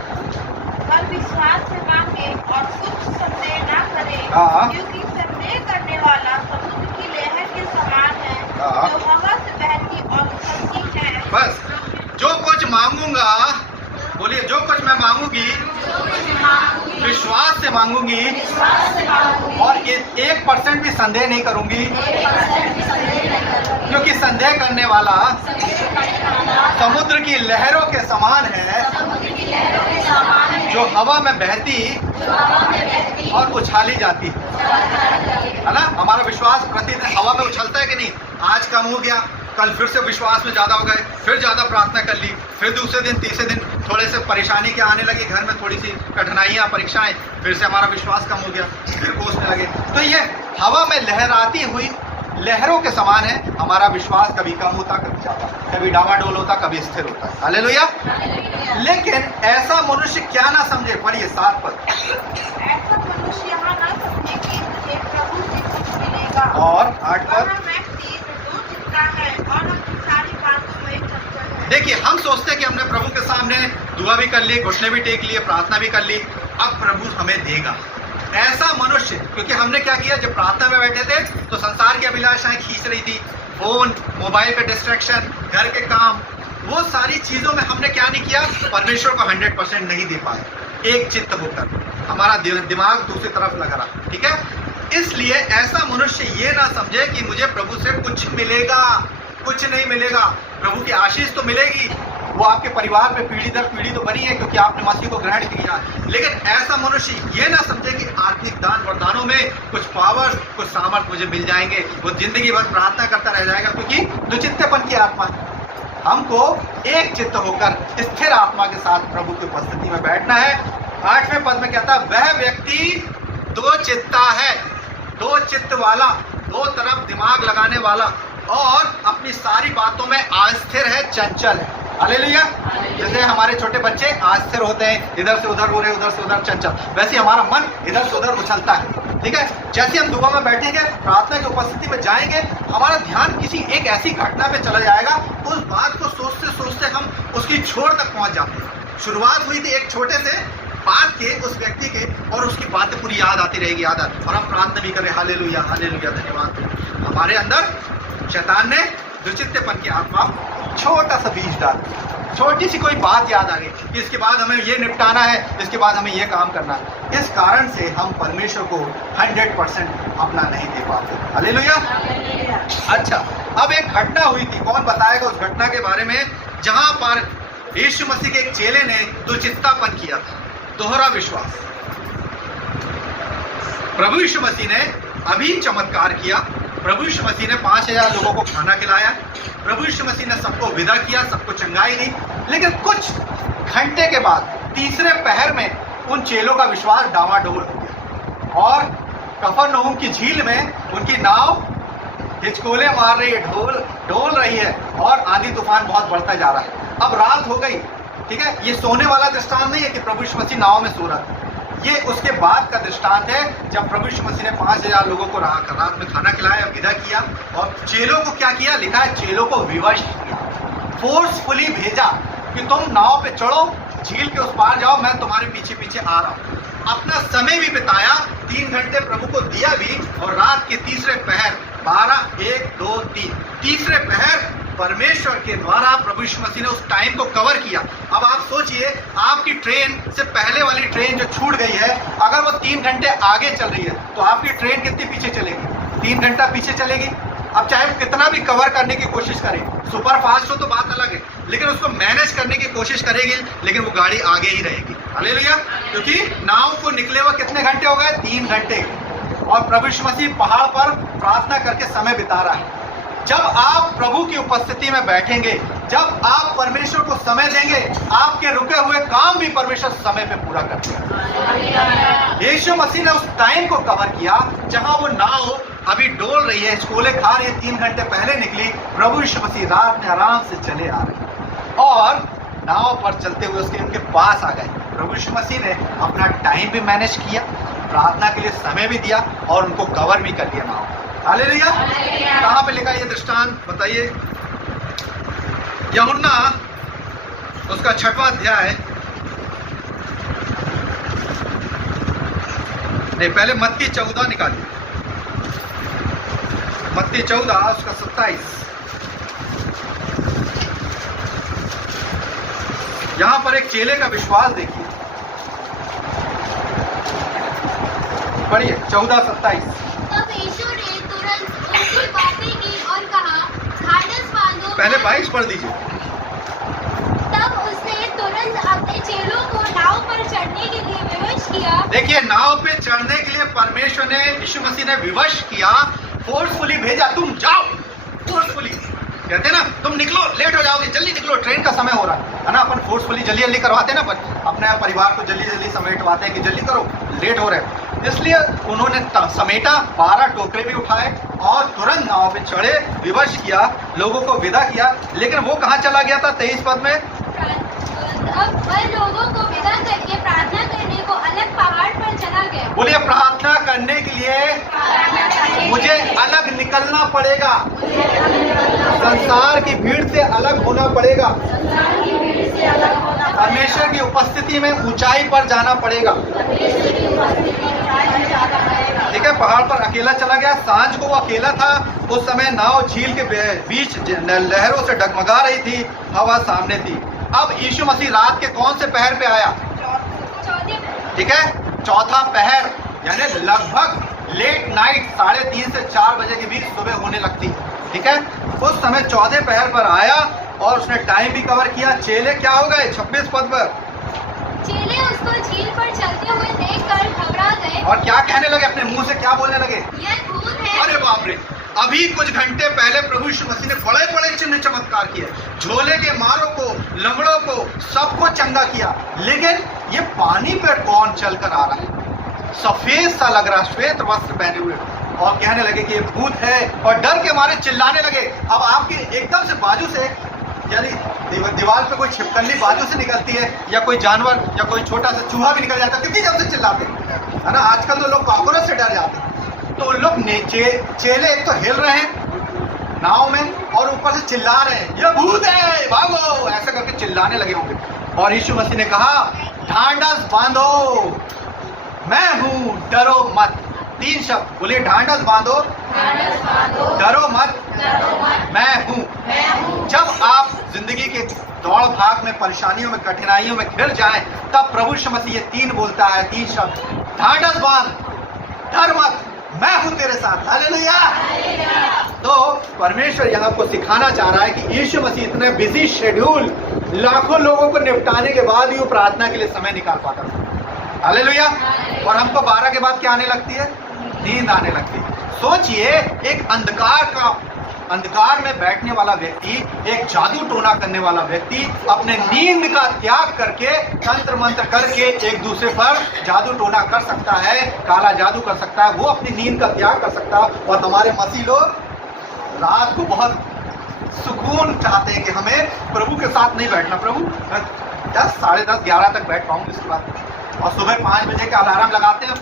पर विश्वास से मांगे और कुछ संदेह ना करे, हाँ। क्योंकि संदेह करने वाला समुद्र की लहर के समान है, हाँ। जो हवा से बहती और उछलती है। बस, जो कुछ मांगूंगा, बोलिए, जो कुछ मैं मांगूंगी विश्वास से मांगूंगी, और 1% भी संदेह नहीं करूंगी, क्योंकि संदेह करने वाला समुद्र की लहरों के समान है, जो हवा में बहती और उछाली जाती है ना। हमारा विश्वास प्रतिदिन हवा में उछलता है कि नहीं? आज कम हो गया, कल फिर से विश्वास में ज्यादा हो गए, फिर ज्यादा प्रार्थना कर ली, फिर दूसरे दिन तीसरे दिन थोड़े से परेशानी के आने लगी, घर में थोड़ी सी कठिनाइयां, परीक्षाएं, फिर से हमारा विश्वास कम हो गया, फिर कोसने लगे। तो ये हवा में लहराती हुई लहरों के समान है। हमारा विश्वास कभी कम होता, कभी ज्यादा, कभी डावाडोल होता, कभी स्थिर होता है। हालेलुया। लेकिन ऐसा मनुष्य क्या ना समझे, पढ़िए 7 पद। ऐसा मनुष्य यहाँ न समझे कि मुझे प्रभु से कुछ मिलेगा, और 8 पद। वह व्यक्ति दो चित्ता है और अपनी सारी बातों में चंचल है। देखिए, हम सोचते हैं कि हमने प्रभु के सामने दुआ भी कर ली, घुटने भी टेक लिए, प्रार्थना भी कर ली, अब प्रभु हमें देगा। ऐसा मनुष्य, क्योंकि हमने क्या किया, जब प्रार्थना में बैठे थे तो संसार की अभिलाषाएं खींच रही थी, फोन, मोबाइल पे डिस्ट्रैक्शन, घर के काम, वो सारी चीजों में हमने क्या नहीं किया, परमेश्वर को 100% नहीं दे पाए। एक चित्त होकर हमारा दिमाग दूसरी तरफ लगा रहा, ठीक है। इसलिए ऐसा मनुष्य ये ना समझे कि मुझे प्रभु से कुछ मिलेगा, कुछ नहीं मिलेगा। प्रभु की आशीष तो मिलेगी, वो आपके परिवार में पीढ़ी दर पीढ़ी तो बनी है, क्योंकि आपने मसीह को ग्रहण किया। लेकिन ऐसा मनुष्य ये ना समझे कि आत्मिक दान वरदानों में कुछ पावर, कुछ सामर्थ मुझे मिल जाएंगे, वो जिंदगी भर प्रार्थना करता रह जाएगा, क्योंकि दुचित्तेपन की आत्मा है। हमको एक चित्त होकर स्थिर आत्मा के साथ प्रभु की उपस्थिति में बैठना है। 8वें पद में कहता है, वह व्यक्ति दो चित्ता है, दो चित्त वाला, दो तरफ दिमाग लगाने वाला, और अपनी सारी बातों में अस्थिर है, चंचल है। हालेलुया। जैसे हमारे छोटे बच्चे अस्थिर होते हैं, इधर से उधर हो रहे, उधर से उधर चंचल, वैसे हमारा मन इधर से उधर उछलता है, ठीक है। जैसे हम दुआ में बैठेंगे, प्रार्थना की उपस्थिति में जाएंगे, हमारा ध्यान किसी एक ऐसी घटना पे चला जाएगा, उस बात को सोचते सोचते हम उसकी छोर तक पहुंच जाते हैं। शुरुआत हुई थी एक छोटे से बात के, उस व्यक्ति के, और उसकी बातें पूरी याद आती रहेगी, याद आती, और हम प्रार्थना भी करें, हालेलुया हालेलुया, धन्यवाद। हमारे अंदर शैतान ने दुचित्तेपन की आत्मा छोटा सा बीज डाल, छोटी सी कोई बात याद आ गई कि इसके बाद हमें ये निपटाना है, इसके बाद हमें ये काम करना है। इस कारण से हम परमेश्वर को 100% अपना नहीं दे पाते। हालेलुया। अच्छा, अब एक घटना हुई थी, कौन बताएगा उस घटना के बारे में, जहां पर यीशु मसीह के एक चेले ने दुचित्तापन किया था, दोहरा विश्वास। प्रभु यीशु मसीह ने अभी चमत्कार किया। प्रभु यीशु मसीह ने 5000 लोगों को खाना खिलाया। प्रभु यीशु मसीह ने सबको विदा किया, सबको चंगाई दी। लेकिन कुछ घंटे के बाद, तीसरे पहर में, उन चेलों का विश्वास डावाडोल हो गया, और कफरनहूम की झील में उनकी नाव हिचकोले मार रही है, डोल रही है, और आंधी तूफान बहुत बढ़ता जा रहा है। अब रात हो गई, ठीक है। ये सोने वाला दृष्टांत नहीं है कि प्रभु यीशु मसीह नाव में सो रहा था, ये उसके बाद का दृष्टांत है, जब प्रभु यीशु मसीह ने 5000 लोगों को रात में खाना खिलाया, विदा किया, और चेलों को क्या किया, लिखा है चेलों को विवश किया, फोर्सफुली भेजा कि तुम नाव पे चढ़ो, झील के उस पार जाओ, मैं तुम्हारे पीछे पीछे आ रहा हूँ। अपना समय भी बिताया, 3 घंटे प्रभु को दिया भी, और रात के तीसरे पहर 12, 1, 2, 3, तीसरे पहर परमेश्वर के द्वारा प्रभु यीशु मसीह ने उस टाइम को कवर किया। अब आप सोचिए, आपकी ट्रेन से पहले वाली ट्रेन जो छूट गई है, अगर वो 3 घंटे आगे चल रही है, तो आपकी ट्रेन कितनी पीछे चलेगी? 3 घंटा पीछे चलेगी। अब चाहे वो कितना भी कवर करने की कोशिश करे, सुपर फास्ट हो तो बात अलग है, लेकिन उसको मैनेज करने की कोशिश करेगी, लेकिन वो गाड़ी आगे ही रहेगी। हालेलुया। क्योंकि नाव को निकले हुए कितने घंटे हो गए? 3 घंटे। और प्रभु यीशु मसीह पहाड़ पर प्रार्थना करके समय बिता रहा है। जब आप प्रभु की उपस्थिति में बैठेंगे, जब आप परमेश्वर को समय देंगे, आपके रुके हुए काम भी परमेश्वर समय पे पूरा कर देगा। यीशु मसीह ने उस टाइम को कवर किया जहां वो नाव अभी डोल रही है, स्कूले खा रही है, 3 घंटे पहले निकली। प्रभु यीशु मसीह रात में आराम से चले आ रहे हैं और नाव पर चलते हुए उनके पास आ गए। प्रभु यीशु मसीह ने अपना टाइम भी मैनेज किया, प्रार्थना के लिए समय भी दिया और उनको कवर भी कर दिया नाव। हालेलुया। कहाँ पे लिखा ये दृष्टांत बताइए? यूहन्ना उसका 6वां अध्याय, नहीं पहले मत्ती 14 निकालिए, मत्ती 14 उसका 27। यहां पर एक चेले का विश्वास देखिए, पढ़िए 14:27। तब यीशु ने तुरंत उनकी बातें की और कहा, ढाढ़स बांधो। पहले 22 पढ़ दीजिए। तब उसने तुरंत अपने चेलों को नाव पर चढ़ने के लिए विवश किया। देखिए, नाव पे चढ़ने के लिए परमेश्वर ने, यीशु मसीह ने विवश किया, फोर्सफुली भेजा। तुम जाओ, फोर्सफुली कहते ना, तुम निकलो, लेट हो जाओगे, जल्दी निकलो, ट्रेन का समय हो रहा है ना। अपन फोर्सफुली जल्दी जल्दी करवाते हैं ना, अपने परिवार को जल्दी जल्दी समेटवाते हैं कि जल्दी करो, लेट हो रहे हैं। इसलिए उन्होंने समेटा, 12 टोकरे भी उठाए और तुरंत नाव पे चढ़े, विवश किया, लोगों को विदा किया। लेकिन वो कहाँ चला गया था? 23 पद में, अब वह लोगों को विदा करके प्रार्थना करने को अलग पहाड़ पर चला गया। बोलिए, प्रार्थना करने के लिए मुझे अलग निकलना पड़ेगा, संसार की भीड़ से अलग होना पड़ेगा, परमेश्वर की उपस्थिति में ऊंचाई पर जाना पड़ेगा। ठीक है, पहाड़ पर अकेला चला गया। सांझ को वो अकेला था। उस समय नाव झील के बीच लहरों से डगमगा रही थी, हवा सामने थी। अब यीशु मसीह रात के कौन से पहर पे आया? ठीक है, 4था पहर, यानी लगभग लेट नाइट, 3:30 से 4 बजे के बीच सुबह होने लगती। ठीक है, उस समय 14 पहर पर आया और उसने टाइम भी कवर किया। चेले क्या हो गए? 26 पद पर, चेले उसको झील पर चलते हुए देखकर घबरा गए और क्या कहने लगे? अपने मुंह से क्या बोलने लगे? यह भूत है। अरे बाप रे! अभी कुछ घंटे पहले प्रभु यीशु मसीह ने बड़े बड़े चिन्ह चमत्कार किए, झोले के मारों को, लंगड़ों को, सबको चंगा किया। लेकिन ये पानी पर कौन चल कर आ रहा है? सफेद सा लग रहा, श्वेत वस्त्र पहने हुए, और कहने लगे कि ये भूत है, और डर के मारे चिल्लाने लगे। अब आपकी एकदम से बाजू से, यानी दीवार पे कोई छिपकली बाजू से निकलती है, या कोई जानवर या कोई छोटा सा चूहा भी निकल जाता है, कितनी जल्दी से चिल्लाते हैं, है ना। आजकल तो लोग कॉकरोच से डर जाते हैं। तो उन लोग चेले एक तो हिल रहे हैं नाव में और ऊपर से चिल्ला रहे हैं, ये भूत है, भागो, ऐसा करके चिल्लाने लगे होंगे। और यीशु मसीह ने कहा, ढांढस बांधो, मैं हूं, डरो मत। 3 शब्द बोलिए, ढांढस बांधो, डरो मत, मैं हूं। जब आप जिंदगी के दौड़ भाग में, परेशानियों में, कठिनाइयों में घिर जाएं, तब प्रभु यीशु मसीह ये 3 बोलता है, 3 शब्द, ढांढस बांध, डर मत, मैं हूं तेरे साथ। हालेलुया। तो परमेश्वर यहाँ को सिखाना चाह रहा है कि यीशु मसीह इतने बिजी शेड्यूल, लाखों लोगों को निपटाने के बाद ही वो प्रार्थना के लिए समय निकाल पाता था। हालेलुया। और हमको 12 के बाद क्या आने लगती है? नींद आने लगती है। सोचिए, एक अंधकार में बैठने वाला व्यक्ति, एक जादू टोना करने वाला व्यक्ति, अपने नींद का त्याग करके, तंत्र मंत्र करके एक दूसरे पर जादू टोना कर सकता है, काला जादू कर सकता है, वो अपनी नींद का त्याग कर सकता है। और हमारे मसीह लोग रात को बहुत सुकून चाहते हैं कि हमें प्रभु के साथ नहीं बैठना, प्रभु 10, 10:30, 11 तक बैठ पाऊंगी, उसके बाद और सुबह 5 बजे का अलार्म लगाते हैं,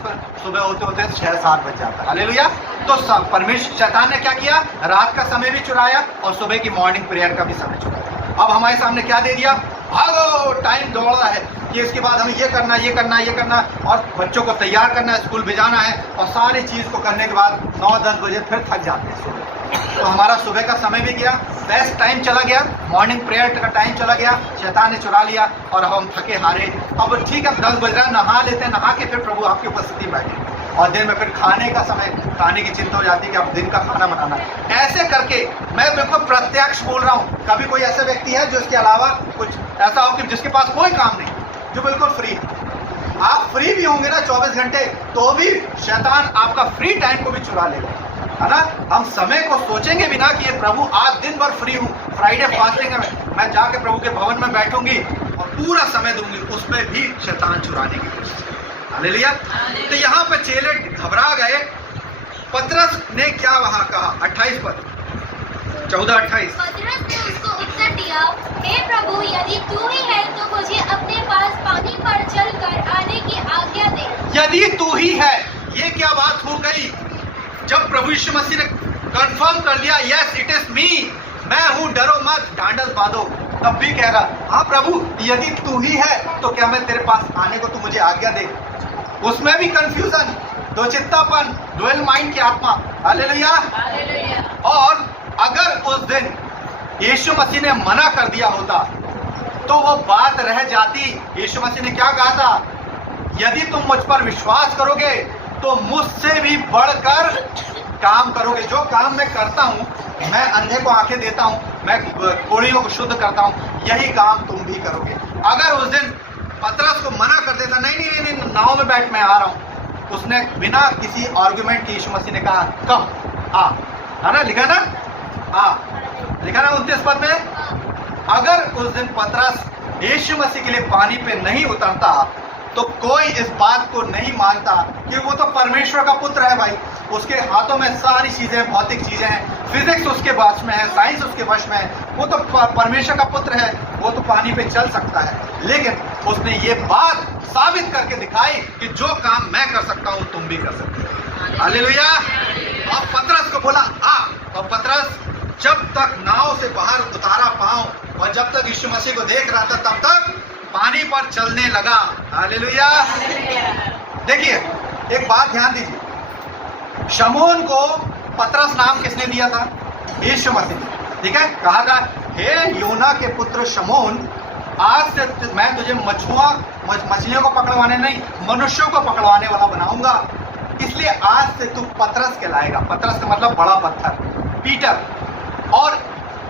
सुबह होते होते 6-7 बज जाता है। हालेलुया। तो परमेश्वर शैतान ने क्या किया? रात का समय भी चुराया और सुबह की मॉर्निंग प्रेयर का भी समय चुराया। अब हमारे सामने क्या दे दिया? भागो, टाइम दौड़ रहा है कि इसके बाद हमें ये करना, ये करना, ये करना, और बच्चों को तैयार करना है, स्कूल भेजाना है, और सारी चीज़ को करने के बाद 9-10 बजे फिर थक जाते हैं सुबह। तो हमारा सुबह का समय भी गया, बेस्ट टाइम चला गया, मॉर्निंग प्रेयर का टाइम चला गया, शैतान ने चुरा लिया और अब हम थके हारे। अब ठीक है, 10 बज रहा है, नहा लेते हैं, नहा के फिर प्रभु आपकी उपस्थिति में बैठे, और दिन में फिर खाने का समय, खाने की चिंता हो जाती है कि अब दिन का खाना बनाना। ऐसे करके मैं बिल्कुल प्रत्यक्ष बोल रहा हूँ, कभी कोई ऐसा व्यक्ति है जो इसके अलावा कुछ ऐसा हो कि जिसके पास कोई काम नहीं, जो बिल्कुल फ्री है, आप फ्री भी होंगे ना 24 घंटे, तो भी शैतान आपका फ्री टाइम को भी चुरा लेगा, है ना। हम समय को सोचेंगे भी ना कि ये प्रभु आज दिन भर फ्री हूँ, फ्राइडे फास्टिंग है, मैं जाके प्रभु के भवन में बैठूंगी और पूरा समय दूंगी, उसमें भी शैतान चुराने की कोशिश। हालेलुया। तो यहाँ पे चेले घबरा गए। पतरस ने क्या वहां कहा, 28 पद, 14-28। पतरस ने उसको उत्तर दिया, हे प्रभु, यदि तू ही है तो मुझे अपने पास पानी पर चलकर आने की आज्ञा दे। यदि तू ही है, ये क्या बात हो गई? जब प्रभु यीशु मसीह ने कंफर्म कर लिया, यस इट इज मी, मैं हूं, डरो मत, डांडस बांधो, तब भी कह रहा, हाँ प्रभु यदि तू ही है तो क्या मैं तेरे पास आने को तू मुझे आज्ञा दे। उसमें भी कंफ्यूजन, दो चित्तापन, डुअल माइंड की आत्मा। हालेलुया। और अगर उस दिन यीशु मसीह ने मना कर दिया होता तो वो बात रह जाती। यीशु मसीह ने क्या कहा था, यदि तुम मुझ पर विश्वास करोगे तो मुझसे भी बढ़कर काम करोगे। जो काम मैं करता हूँ, मैं अंधे को आंखें देता हूँ, मैं कोढ़ियों को शुद्ध करता हूँ, यही काम तुम भी करोगे। अगर उस दिन पतरस को मना कर देता, नहीं नहीं नहीं, नाव में बैठ, मैं आ रहा हूँ, उसने बिना किसी आर्गुमेंट के यीशु मसीह ने कहा कम आ, है ना, लिखा ना, आ, लिखा ना 29 पद में। अगर उस दिन पतरस यीशु मसीह के लिए पानी पे नहीं उतरता तो कोई इस बात को नहीं मानता कि वो तो परमेश्वर का पुत्र है भाई, उसके हाथों में सारी चीजें, भौतिक चीजें हैं, फिजिक्स उसके वश में है, साइंस उसके वश में है, वो तो परमेश्वर का पुत्र है, वो तो पानी पे चल सकता है। लेकिन उसने ये बात साबित करके दिखाई कि जो काम मैं कर सकता हूँ तुम भी कर सकते हो। हालेलुया। और पतरस को बोला आ, और पतरस जब तक नाव से बाहर उतारा पांव और जब तक यीशु मसीह को देख रहा था तब तक पानी पर चलने लगा। हालेलुया। देखिए एक बात ध्यान दीजिए, शमून को पतरस नाम किसने दिया था? यीशु मसीह ने। ठीक है, कहा था हे योना के पुत्र शमून, आज से मैं तुझे मछलियों को पकड़वाने नहीं, मनुष्यों को पकड़वाने वाला बनाऊंगा, इसलिए आज से तू पतरस कहलाएगा। पतरस का मतलब बड़ा पत्थर, पीटर, और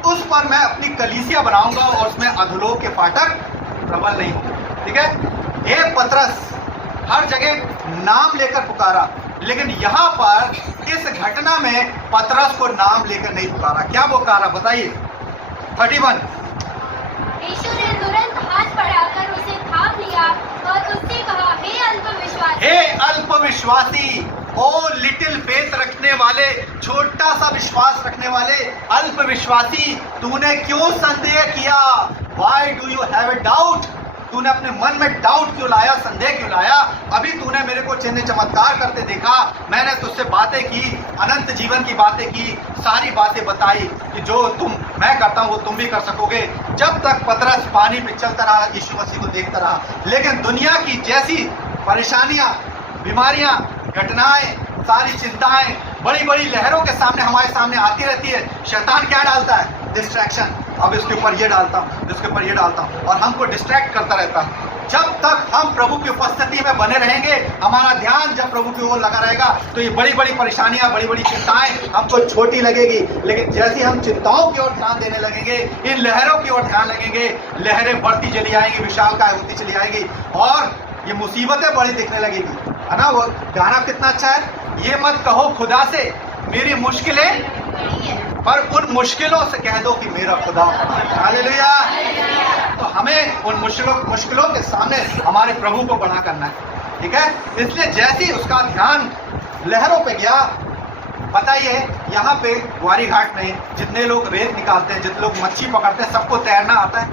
उस पर मैं अपनी कलीसिया बनाऊंगा और उसमें अधोलोक के फाटक प्रबल नहीं होंगे। ठीक है, हे पतरस, हर जगह नाम लेकर पुकारा, लेकिन यहाँ पर इस घटना में पतरस को नाम लेकर नहीं पुकारा। क्या पुकारा बताइए? 31। यीशु ने तुरंत हाथ बढ़ाकर उसे थाम लिया और उससे कहा, हे अल्पविश्वासी, हे अल्पविश्वासी, ओ लिटिल फेथ रखने वाले, छोटा सा विश्वास रखने वाले अल्पविश्वासी, तूने क्यों संदेह किया? Why do you have a doubt? तूने अपने मन में डाउट क्यों लाया, संदेह क्यों लाया? अभी तूने मेरे को चिन्ह चमत्कार करते देखा, मैंने तुझसे बातें की, अनंत जीवन की बातें की, सारी बातें बताई कि जो मैं करता हूँ वो तुम भी कर सकोगे। जब तक पतरस पानी में चलता रहा, यीशु मसीह को देखता रहा, लेकिन दुनिया की जैसी परेशानियां, बीमारियां, घटनाएं, सारी चिंताएं बड़ी बड़ी लहरों के सामने हमारे सामने आती रहती है, शैतान क्या डालता है? डिस्ट्रैक्शन। अब इसके ऊपर ये डालता हूँ, इसके ऊपर ये डालता हूँ, और हमको डिस्ट्रैक्ट करता रहता है। जब तक हम प्रभु की उपस्थिति में बने रहेंगे, हमारा ध्यान जब प्रभु की ओर लगा रहेगा, तो ये बड़ी बड़ी परेशानियां, बड़ी बड़ी चिंताएं हमको छोटी लगेगी। लेकिन जैसे हम चिंताओं की ओर ध्यान देने लगेंगे, इन लहरों की ओर ध्यान लगेंगे, लहरें बढ़ती चली आएंगी, विशालकाय होती चली आएगी, और ये मुसीबतें बड़ी दिखने लगेगी, है ना। वो गाना कितना अच्छा है, ये मत कहो खुदा से मेरी मुश्किलें, पर उन मुश्किलों से कह दो कि मेरा खुदा। हालेलुया। तो हमें उन मुश्किलों के सामने हमारे प्रभु को बड़ा करना है। ठीक है, इसलिए जैसे ही उसका ध्यान लहरों पे गया, बताइए यहाँ पे ग्वारी घाट में जितने लोग रेत निकालते हैं, जितने लोग मच्छी पकड़ते हैं, सबको तैरना आता है।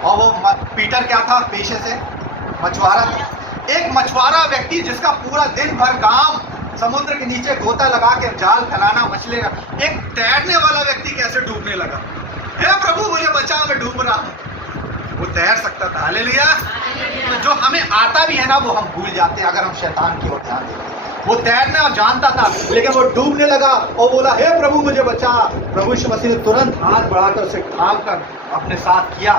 और वो पीटर क्या था? पेशे से मछुआरा था। एक मछुआरा व्यक्ति जिसका पूरा दिन भर काम समुद्र के नीचे गोता लगा के जाल फैलाना, मछली का, एक तैरने वाला व्यक्ति कैसे डूबने लगा? हे प्रभु मुझे बचाओ, मैं डूब रहा हूँ। वो तैर सकता था। हालेलुया। तो जो हमें आता भी है ना, वो हम भूल जाते हैं अगर हम शैतान की ओर ध्यान देते। वो तैरना जानता था, लेकिन वो डूबने लगा और बोला हे प्रभु मुझे बचा। प्रभु यीशु मसीह ने तुरंत हाथ बढ़ाकर उसे थाम कर अपने साथ किया।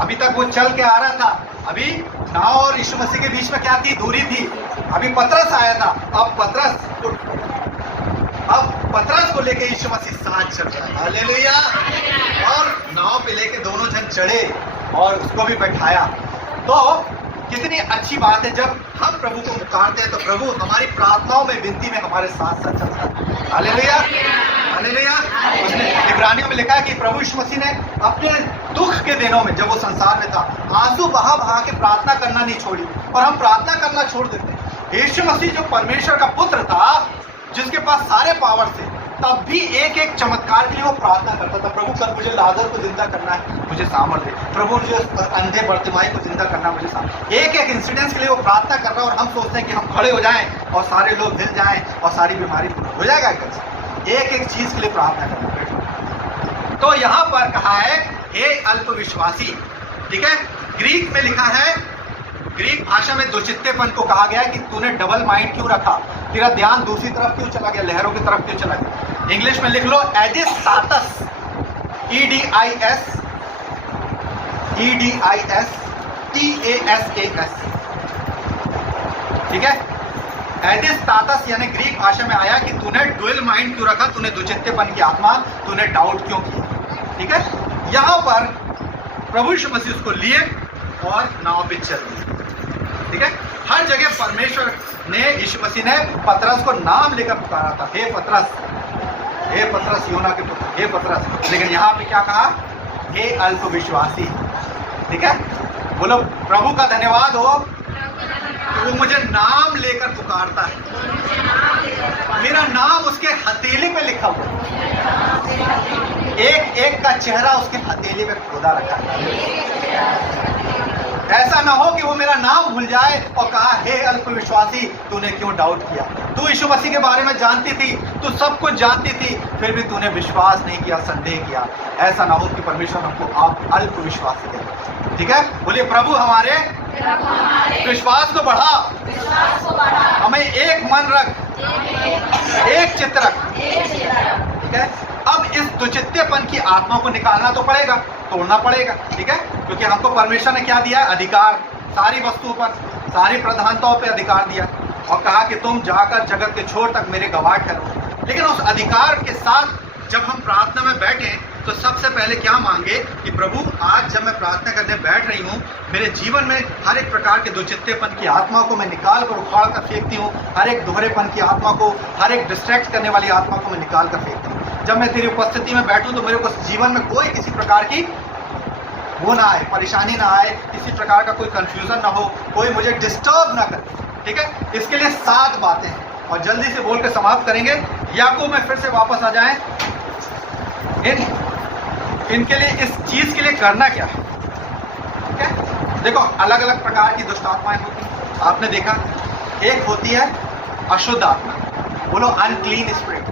अभी तक वो चल के आ रहा था, अभी नाव और यीशु मसीह के बीच में क्या थी? दूरी थी। अभी पतरस आया था, अब पतरस को लेके यीशु मसीह साथ चल रहा है। हालेलुया। और नाव पे लेके दोनों जन चढ़े और उसको भी बैठाया। तो कितनी अच्छी बात है जब हम प्रभु को पुकारते हैं तो प्रभु हमारी प्रार्थनाओं में, विनती में हमारे साथ साथ चलता है। Hallelujah, hallelujah. उसने इब्रानियों में लिखा है कि प्रभु यीशु मसीह ने अपने दुख के दिनों में, जब वो संसार में था, आंसू बहा बहा के प्रार्थना करना नहीं छोड़ी, और हम प्रार्थना करना छोड़ देते हैं। यीशु मसीह जो परमेश्वर का पुत्र था, जिसके पास सारे पावर थे, तब भी एक एक चमत्कार के लिए वो प्रार्थना करता था। प्रभु कल मुझे लाजर को जिंदा करना है, मुझे सामर्थ दे। प्रभु मुझे अंधे बर्तिमाई को जिंदा करना है, मुझे सामर्थ। एक एक इंसिडेंस के लिए वो प्रार्थना कर रहा है, और हम सोचते हैं कि हम खड़े हो जाएं और सारे लोग हिल जाएं और सारी बीमारी हो जाएगा। एक एक चीज के लिए प्रार्थना करना। तो यहाँ पर कहा है हे अल्पविश्वासी, ठीक है। ग्रीक में लिखा है, ग्रीक भाषा में दुचित्तेपन को कहा गया है कि तूने डबल माइंड क्यों रखा, तेरा ध्यान दूसरी तरफ क्यों चला गया, लहरों की तरफ क्यों चला गया। इंग्लिश में लिख लो एडिस्तातस, EDIS TASAS, ठीक है। एडिस्तातस यानी ग्रीक भाषा में आया कि तूने डुअल माइंड क्यों रखा, तूने दुचित्तेपन की आत्मा, तूने डाउट क्यों किया, ठीक है। यहां पर प्रभु यीशु मसीह उसको लिए और नाव पे चल दिए, ठीक है। हर जगह परमेश्वर ने, यीशु मसीह ने पतरस को नाम लेकर पुकारा था, हे पतरस, हे पतरस योना के पुत्र, हे पतरस। लेकिन यहाँ पे क्या कहा, हे अल्पविश्वासी, ठीक है। बोलो प्रभु का धन्यवाद हो कि वो मुझे नाम लेकर पुकारता है। मेरा नाम उसके हथेली पे लिखा हुआ, एक एक का चेहरा उसके हथेली पे खोदा रखा है। ऐसा ना हो कि वो मेरा नाम भूल जाए और कहा हे अल्पविश्वासी, तूने क्यों डाउट किया। तू यीशु मसीह के बारे में जानती थी, तू सब कुछ जानती थी, फिर भी तूने विश्वास नहीं किया, संदेह किया। ऐसा ना हो कि परमेश्वर हमको आप अल्पविश्वासी दे, ठीक है। बोलिए प्रभु हमारे विश्वास को बढ़ा, हमें एक मन रख, एक चित्त रख, ठीक है। अब इस दुचित्तेपन की आत्मा को निकालना तो पड़ेगा, तोड़ना पड़ेगा, ठीक है। क्योंकि हमको परमेश्वर ने क्या दिया, अधिकार, सारी वस्तुओं पर, सारी प्रधानताओं पे अधिकार दिया, और कहा कि तुम जाकर जगत के छोर तक मेरे गवाह ठहरो। लेकिन उस अधिकार के साथ जब हम प्रार्थना में बैठे तो सबसे पहले क्या मांगे कि प्रभु आज जब मैं प्रार्थना करने बैठ रही हूँ, मेरे जीवन में हर एक प्रकार के दुचित्तेपन की आत्मा को मैं निकाल कर उखाड़ कर फेंकती हूँ, हर एक दोहरेपन की आत्मा को, हर एक डिस्ट्रैक्ट करने वाली आत्मा को मैं निकाल कर फेंकती हूँ। जब मैं तेरी उपस्थिति में बैठूं तो मेरे को जीवन में कोई किसी प्रकार की वो ना आए, परेशानी ना आए, किसी प्रकार का कोई कंफ्यूजन ना हो, कोई मुझे डिस्टर्ब ना करे, ठीक है। इसके लिए 7 बातें हैं और जल्दी से बोल के समाप्त करेंगे। याकूब में फिर से वापस आ जाएं, इनके लिए, इस चीज के लिए करना क्या है, ठीक है। देखो अलग अलग प्रकार की दुष्ट आत्माएं होती हैं, आपने देखा। एक होती है अशुद्ध आत्मा, बोलो अनक्लीन स्पिरिट।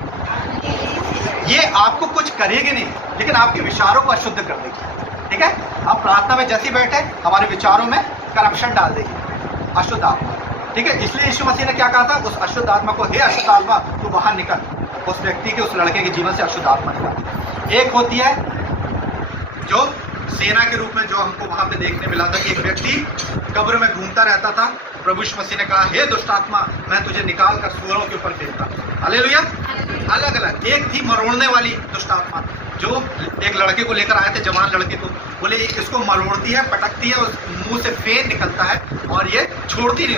ये आपको कुछ करेगी नहीं, लेकिन आपके विचारों को अशुद्ध कर देगी, ठीक है। हम प्रार्थना में जैसे बैठे हमारे विचारों में करप्शन डाल देगी अशुद्ध आत्मा, ठीक है। इसलिए यीशु मसीह ने क्या कहा था, उस अशुद्ध आत्मा को, हे अशुद्ध आत्मा तू बाहर निकल, उस व्यक्ति के, उस लड़के के जीवन से अशुद्ध आत्मा निकल। एक होती है जो सेना के रूप में, जो हमको वहां पे देखने मिला था कि एक व्यक्ति कब्र में घूमता रहता था। प्रभु यीशु मसीह ने कहा हे दुष्ट आत्मा, मैं तुझे निकाल कर सूअरों के ऊपर फेंकता। हालेलुया। अलग अलग। एक थी मरोड़ने वाली दुष्ट आत्मा, जो एक लड़के को लेकर आए थे, जवान लड़के को, बोले इसको मरोड़ती है, पटकती है, उस मुंह से फेन निकलता है और ये छोड़ती नहीं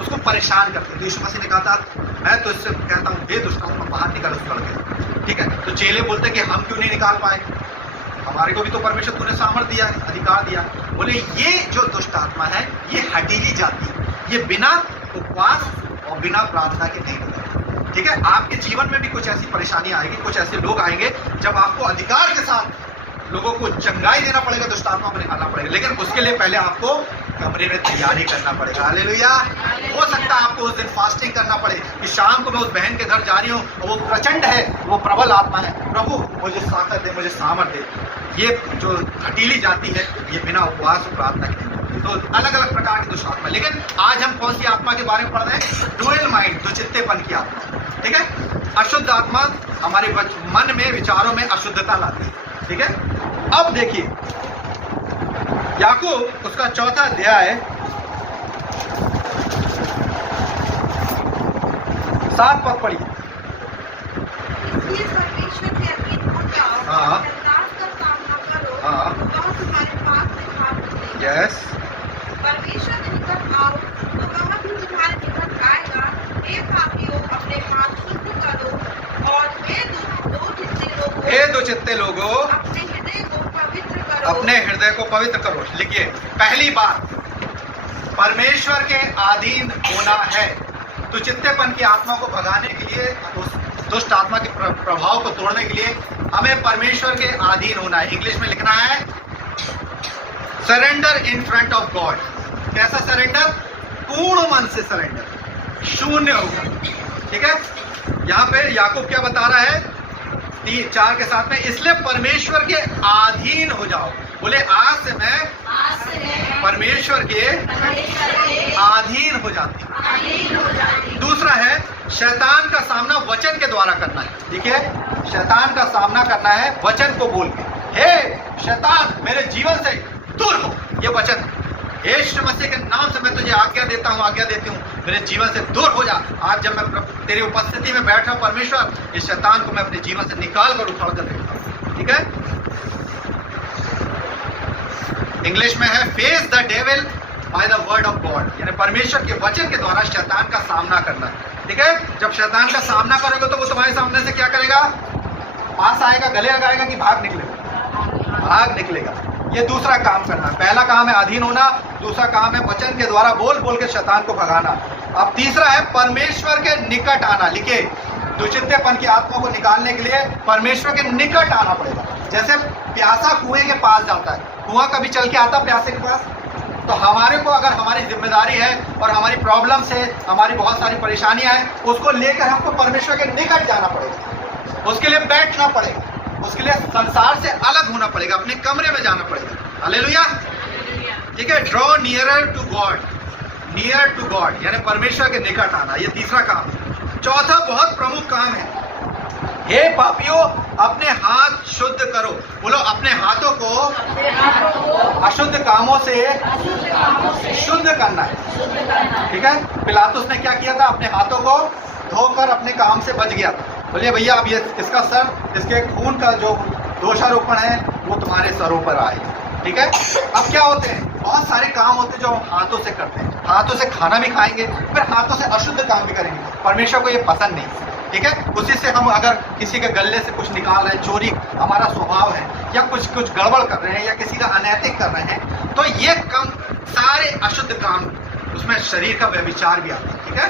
उसको परेशान करती। तो यीशु मसीह ने कहा था मैं तो इससे कहता हूँ हे दुष्ट आत्मा बाहर निकल उस लड़के, ठीक है। तो चेले बोलते कि हम क्यों नहीं निकाल पाए, हमारे को भी तो परमेश्वर तूने सामर्थ दिया, अधिकार दिया। बोले ये जो दुष्ट आत्मा है ये हटीली जाती है, ये बिना उपवास और बिना प्रार्थना के नहीं निकलती, ठीक है। आपके जीवन में भी कुछ ऐसी परेशानी आएगी, कुछ ऐसे लोग आएंगे जब आपको अधिकार के साथ लोगों को चंगाई देना पड़ेगा, दुष्ट आत्मा को निकालना पड़ेगा। लेकिन उसके लिए पहले आपको कमरे में तैयारी करना पड़ेगा। हालेलुया। हो सकता है आपको उस दिन फास्टिंग करना पड़े कि शाम को मैं उस बहन के घर जा रही हूँ और वो प्रचंड है, वो प्रबल आत्मा है, प्रभु मुझे ताकत दे, मुझे सामर्थ दे। ये जो हटीली जाती है ये बिना उपवास और प्रार्थना के। तो अलग अलग प्रकार की दुष्ट आत्मा। लेकिन आज हम कौन सी आत्मा के बारे में पढ़ रहे हैं, डुअल माइंड, दुचित्तेपन की आत्मा, ठीक है। अशुद्ध आत्मा हमारे मन में, विचारों में अशुद्धता लाती है, ठीक है। अब देखिए याकूब उसका 4था अध्याय 7 पद पढ़िए। इसलिए परमेश्वर के अधीन हो जाओ, हाँ। दास का काम न करो, हाँ। तो तुम्हारे पाप में भाग नहीं। यस। परमेश्वर ने निकट चित्ते लोगों अपने हृदय को पवित्र करो। अपने हृदय को पवित्र करो। लिखिए, पहली बात परमेश्वर के अधीन होना है। तो चित्तेपन की आत्मा को भगाने के लिए, उस दुष्ट आत्मा के प्रभाव को तोड़ने के लिए हमें परमेश्वर के अधीन होना है। इंग्लिश में लिखना है surrender in front of God. कैसा सरेंडर? पूर्ण मन से सरेंडर, शून्य होकर। ठीक है, यहाँ पे याकूब क्या बता रहा है 3-4 के साथ में, इसलिए परमेश्वर के अधीन हो जाओ। बोले आज से मैं परमेश्वर के अधीन हो जाती हूँ। दूसरा है शैतान का सामना वचन के द्वारा करना है। देखिए, शैतान का सामना करना है वचन को बोल के, हे शैतान मेरे जीवन से दूर हो। ये वचन, यीशु मसीह के नाम से मैं तुझे आज्ञा देता हूँ, आज्ञा देती हूँ, मेरे जीवन से दूर हो जा। आज जब मैं तेरी उपस्थिति में बैठा हूँ परमेश्वर, इस शैतान को मैं अपने जीवन से निकाल कर उखाड़ कर देता हूँ। ठीक है, इंग्लिश में है face the devil by the word of God, यानी परमेश्वर के वचन के द्वारा शैतान का सामना करना। ठीक है, जब शैतान का सामना करोगे तो वो तुम्हारे सामने से क्या करेगा? पास आएगा, गले लगाएगा कि भाग निकलेगा? भाग निकलेगा। ये दूसरा काम करना। पहला काम है अधीन होना, दूसरा काम है वचन के द्वारा बोल बोल के शैतान को भगाना। अब तीसरा है परमेश्वर के निकट आना। लिखिए, दुचित्तेपन की आत्मा को निकालने के लिए परमेश्वर के निकट आना पड़ेगा। जैसे प्यासा कुएं के पास जाता है, कुआं कभी चल के आता प्यासे के पास? तो हमारे को अगर हमारी जिम्मेदारी है और हमारी प्रॉब्लम्स है, हमारी बहुत सारी परेशानियां हैं, उसको लेकर हमको परमेश्वर के निकट जाना पड़ेगा। उसके लिए बैठना पड़ेगा, उसके लिए संसार से अलग होना पड़ेगा, अपने कमरे में जाना पड़ेगा। हालेलुया। ठीक है, draw nearer to God, near to God यानी परमेश्वर के निकट आना। ये तीसरा काम है। चौथा बहुत प्रमुख काम है, हे पापियों अपने हाथ शुद्ध करो। बोलो, अपने हाथों को अशुद्ध कामों से शुद्ध करना है। ठीक है, पिलातुस ने क्या किया था? अपने हाथों को धोकर अपने काम से बच गया। बोलिए भैया, अब ये इसका सर, इसके खून का जो दोषारोपण है वो तुम्हारे सरों पर आए। ठीक है, अब क्या होते हैं? बहुत सारे काम होते हैं जो हम हाथों से करते हैं। हाथों से खाना भी खाएंगे, फिर हाथों से अशुद्ध काम भी करेंगे। परमेश्वर को ये पसंद नहीं। ठीक है, उसी से हम अगर किसी के गले से कुछ निकाल रहे हैं, चोरी हमारा स्वभाव है, या कुछ गड़बड़ कर रहे हैं, या किसी का अनैतिक कर रहे हैं, तो ये काम सारे अशुद्ध काम, उसमें शरीर का व्यभिचार भी आता है। ठीक है,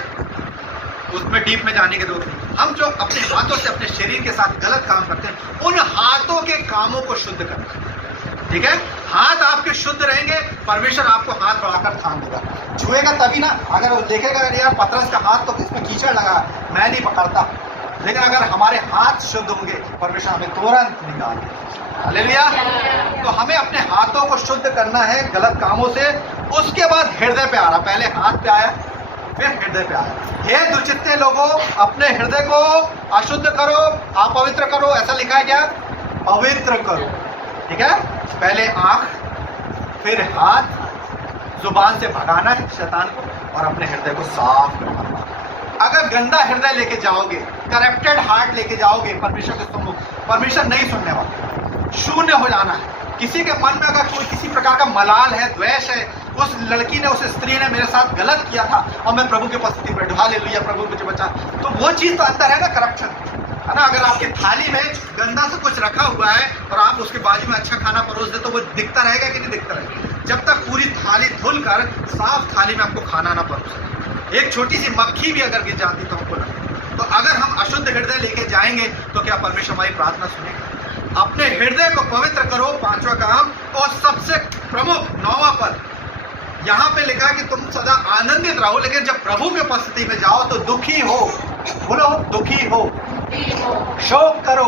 उसमें डीप में जाने की जरूरत नहीं। हम जो अपने हाथों से अपने शरीर के साथ गलत काम करते हैं, उन हाथों के कामों को शुद्ध करना। ठीक है, हाथ आपके शुद्ध रहेंगे, परमेश्वर आपको हाथ बढ़ाकर थाम देगा। छुएगा तभी ना, अगर वो देखेगा यार पतरस का हाथ तो इसमें कीचड़ लगा, मैं नहीं पकड़ता, लेकिन अगर हमारे हाथ शुद्ध होंगे परमेश्वर हमें तुरंत निकाल देगा। हालेलुया। तो हमें अपने हाथों को शुद्ध करना है गलत कामों से। उसके बाद हृदय पे आ रहा, पहले हाथ पे आया फिर हृदय पे आया। हे दुचित्ते लोगों अपने हृदय को अशुद्ध करो, अपवित्र करो। ऐसा लिखा है क्या? पवित्र करो। ठीक है, पहले आंख फिर हाथ, जुबान से भगाना है शैतान को और अपने हृदय को साफ करना। अगर गंदा हृदय लेके जाओगे, करप्टेड हार्ट लेके जाओगे परमेश्वर के सम्मुख, परमेश्वर नहीं सुनने वाला। शून्य हो जाना है। किसी के मन में अगर कोई किसी प्रकार का मलाल है, द्वेष है, उस लड़की ने, उस स्त्री ने मेरे साथ गलत किया था और मैं प्रभु की उपस्थिति में बैठा, हालेलुया प्रभु मुझे बचा, तो वो चीज तो अंदर है ना, करप्शन है ना। अगर आपकी थाली में गंदा से कुछ रखा हुआ है और आप उसके बाजू में अच्छा खाना परोस दे तो वो दिखता रहेगा कि नहीं दिखता रहेगा? जब तक पूरी थाली धुल कर साफ थाली में आपको खाना ना परोसे, एक छोटी सी मक्खी भी अगर गिर जाती तो हमको लगता। तो अगर हम अशुद्ध हृदय लेके जाएंगे तो क्या परमेश्वर हमारी प्रार्थना सुनेगा? अपने हृदय को पवित्र करो, पांचवा काम। और सबसे प्रमुख 9वां पद यहाँ पे लिखा कि तुम सदा आनंदित रहो, लेकिन जब प्रभु की उपस्थिति में जाओ तो दुखी हो। बोलो, दुखी हो, शोक करो।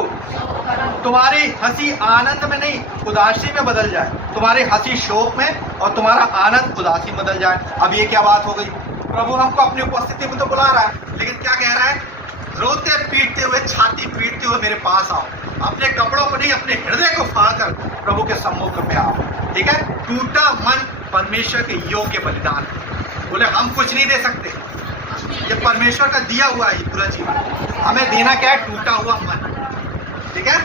तुम्हारी हंसी आनंद में नहीं उदासी में बदल जाए, तुम्हारी हंसी शोक में और तुम्हारा आनंद उदासी में बदल जाए। अब ये क्या बात हो गई? प्रभु हमको अपनी उपस्थिति में तो बुला रहा है, लेकिन क्या कह रहा है? रोते पीटते हुए, छाती पीटते हुए मेरे पास आओ। अपने कपड़ों को नहीं, अपने हृदय को फाड़कर प्रभु के सम्मुख में आओ। ठीक है, टूटा मन परमेश्वर के योग्य बलिदान है। बोले हम कुछ नहीं दे सकते, ये परमेश्वर का दिया हुआ है पूरा जीवन, हमें देना क्या है? टूटा हुआ मन। ठीक है,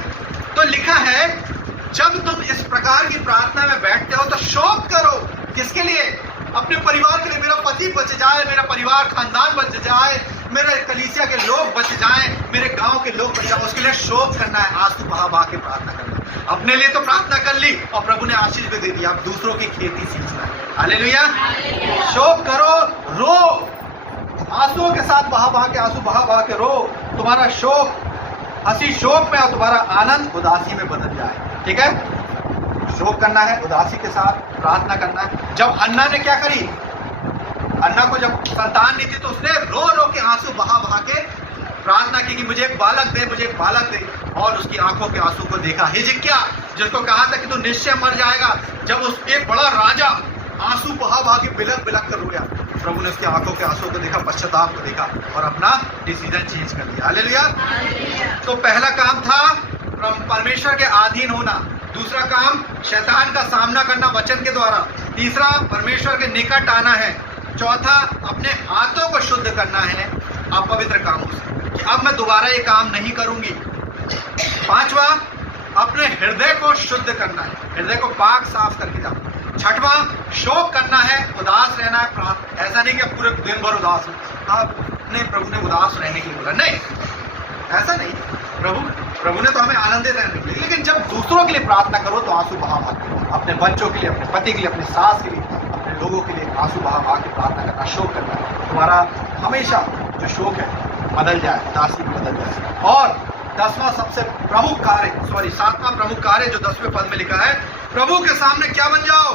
तो लिखा है जब तुम इस प्रकार की प्रार्थना में बैठते हो तो शोक करो। किसके लिए? अपने परिवार के लिए। मेरा पति बच जाए, मेरा परिवार खानदान बच जाए, मेरे कलीसिया के लोग बच जाएं, मेरे गांव के लोग बच जाएं, उसके लिए शोक करना है, आंसू बहा बहा के प्रार्थना करना है। अपने लिए तो प्रार्थना कर ली और प्रभु ने आशीष भी दे दिया, अब दूसरों की खेती सींचना है। हालेलुया। शोक करो, रो, आंसुओं के साथ बहा बहा के, आंसू बहा बहा के रो। तुम्हारा शोक हंसी शोक में और तुम्हारा आनंद उदासी में बदल जाए। ठीक है, शोक करना है, उदासी के साथ प्रार्थना करना है। जब अन्ना ने क्या करी, अन्ना को जब संतान नहीं थी तो उसने रो रो के आंसू बहा बहा के प्रार्थना की कि मुझे एक बालक दे, मुझे एक बालक दे। और उसकी आंखों के आंसू को देखा। हिजकिय्याह जिसको कहा था कि तू निश्चय मर जाएगा, जब उस एक बड़ा राजा आंसू बहा बहा के बिलक बिलक कर रोया, प्रभु ने उसकी आंखों के आंसू को देखा, पश्चाताप को देखा और अपना डिसीजन चेंज कर दिया। हालेलुया। तो पहला काम था परमेश्वर के अधीन होना, दूसरा काम शैतान का सामना करना वचन के द्वारा, तीसरा परमेश्वर के निकट आना है, चौथा अपने हाथों को शुद्ध करना है अपवित्र कामों से कि अब मैं दोबारा ये काम नहीं करूंगी, पांचवा अपने हृदय को शुद्ध करना है, हृदय को पाक साफ करके जाओ, छठवां शोक करना है, उदास रहना है। ऐसा नहीं कि आप पूरे दिन भर उदास हो, आपने प्रभु ने उदास रहने के लिए बोला, नहीं ऐसा नहीं। प्रभु ने तो हमें आनंदित रहने के लिए, लेकिन जब दूसरों के लिए प्रार्थना करो तो आंसू बहा बहा, अपने बच्चों के लिए, अपने पति के लिए, अपने सास के लिए, अपने लोगों के लिए आंसू बहा बहा के प्रार्थना करना, शोक करना। तुम्हारा हमेशा जो शोक है बदल जाए, उदासी में बदल जाए। और दसवां सबसे प्रमुख कार्य, सातवां प्रमुख कार्य जो 10वें पद में लिखा है, प्रभु के सामने क्या बन जाओ,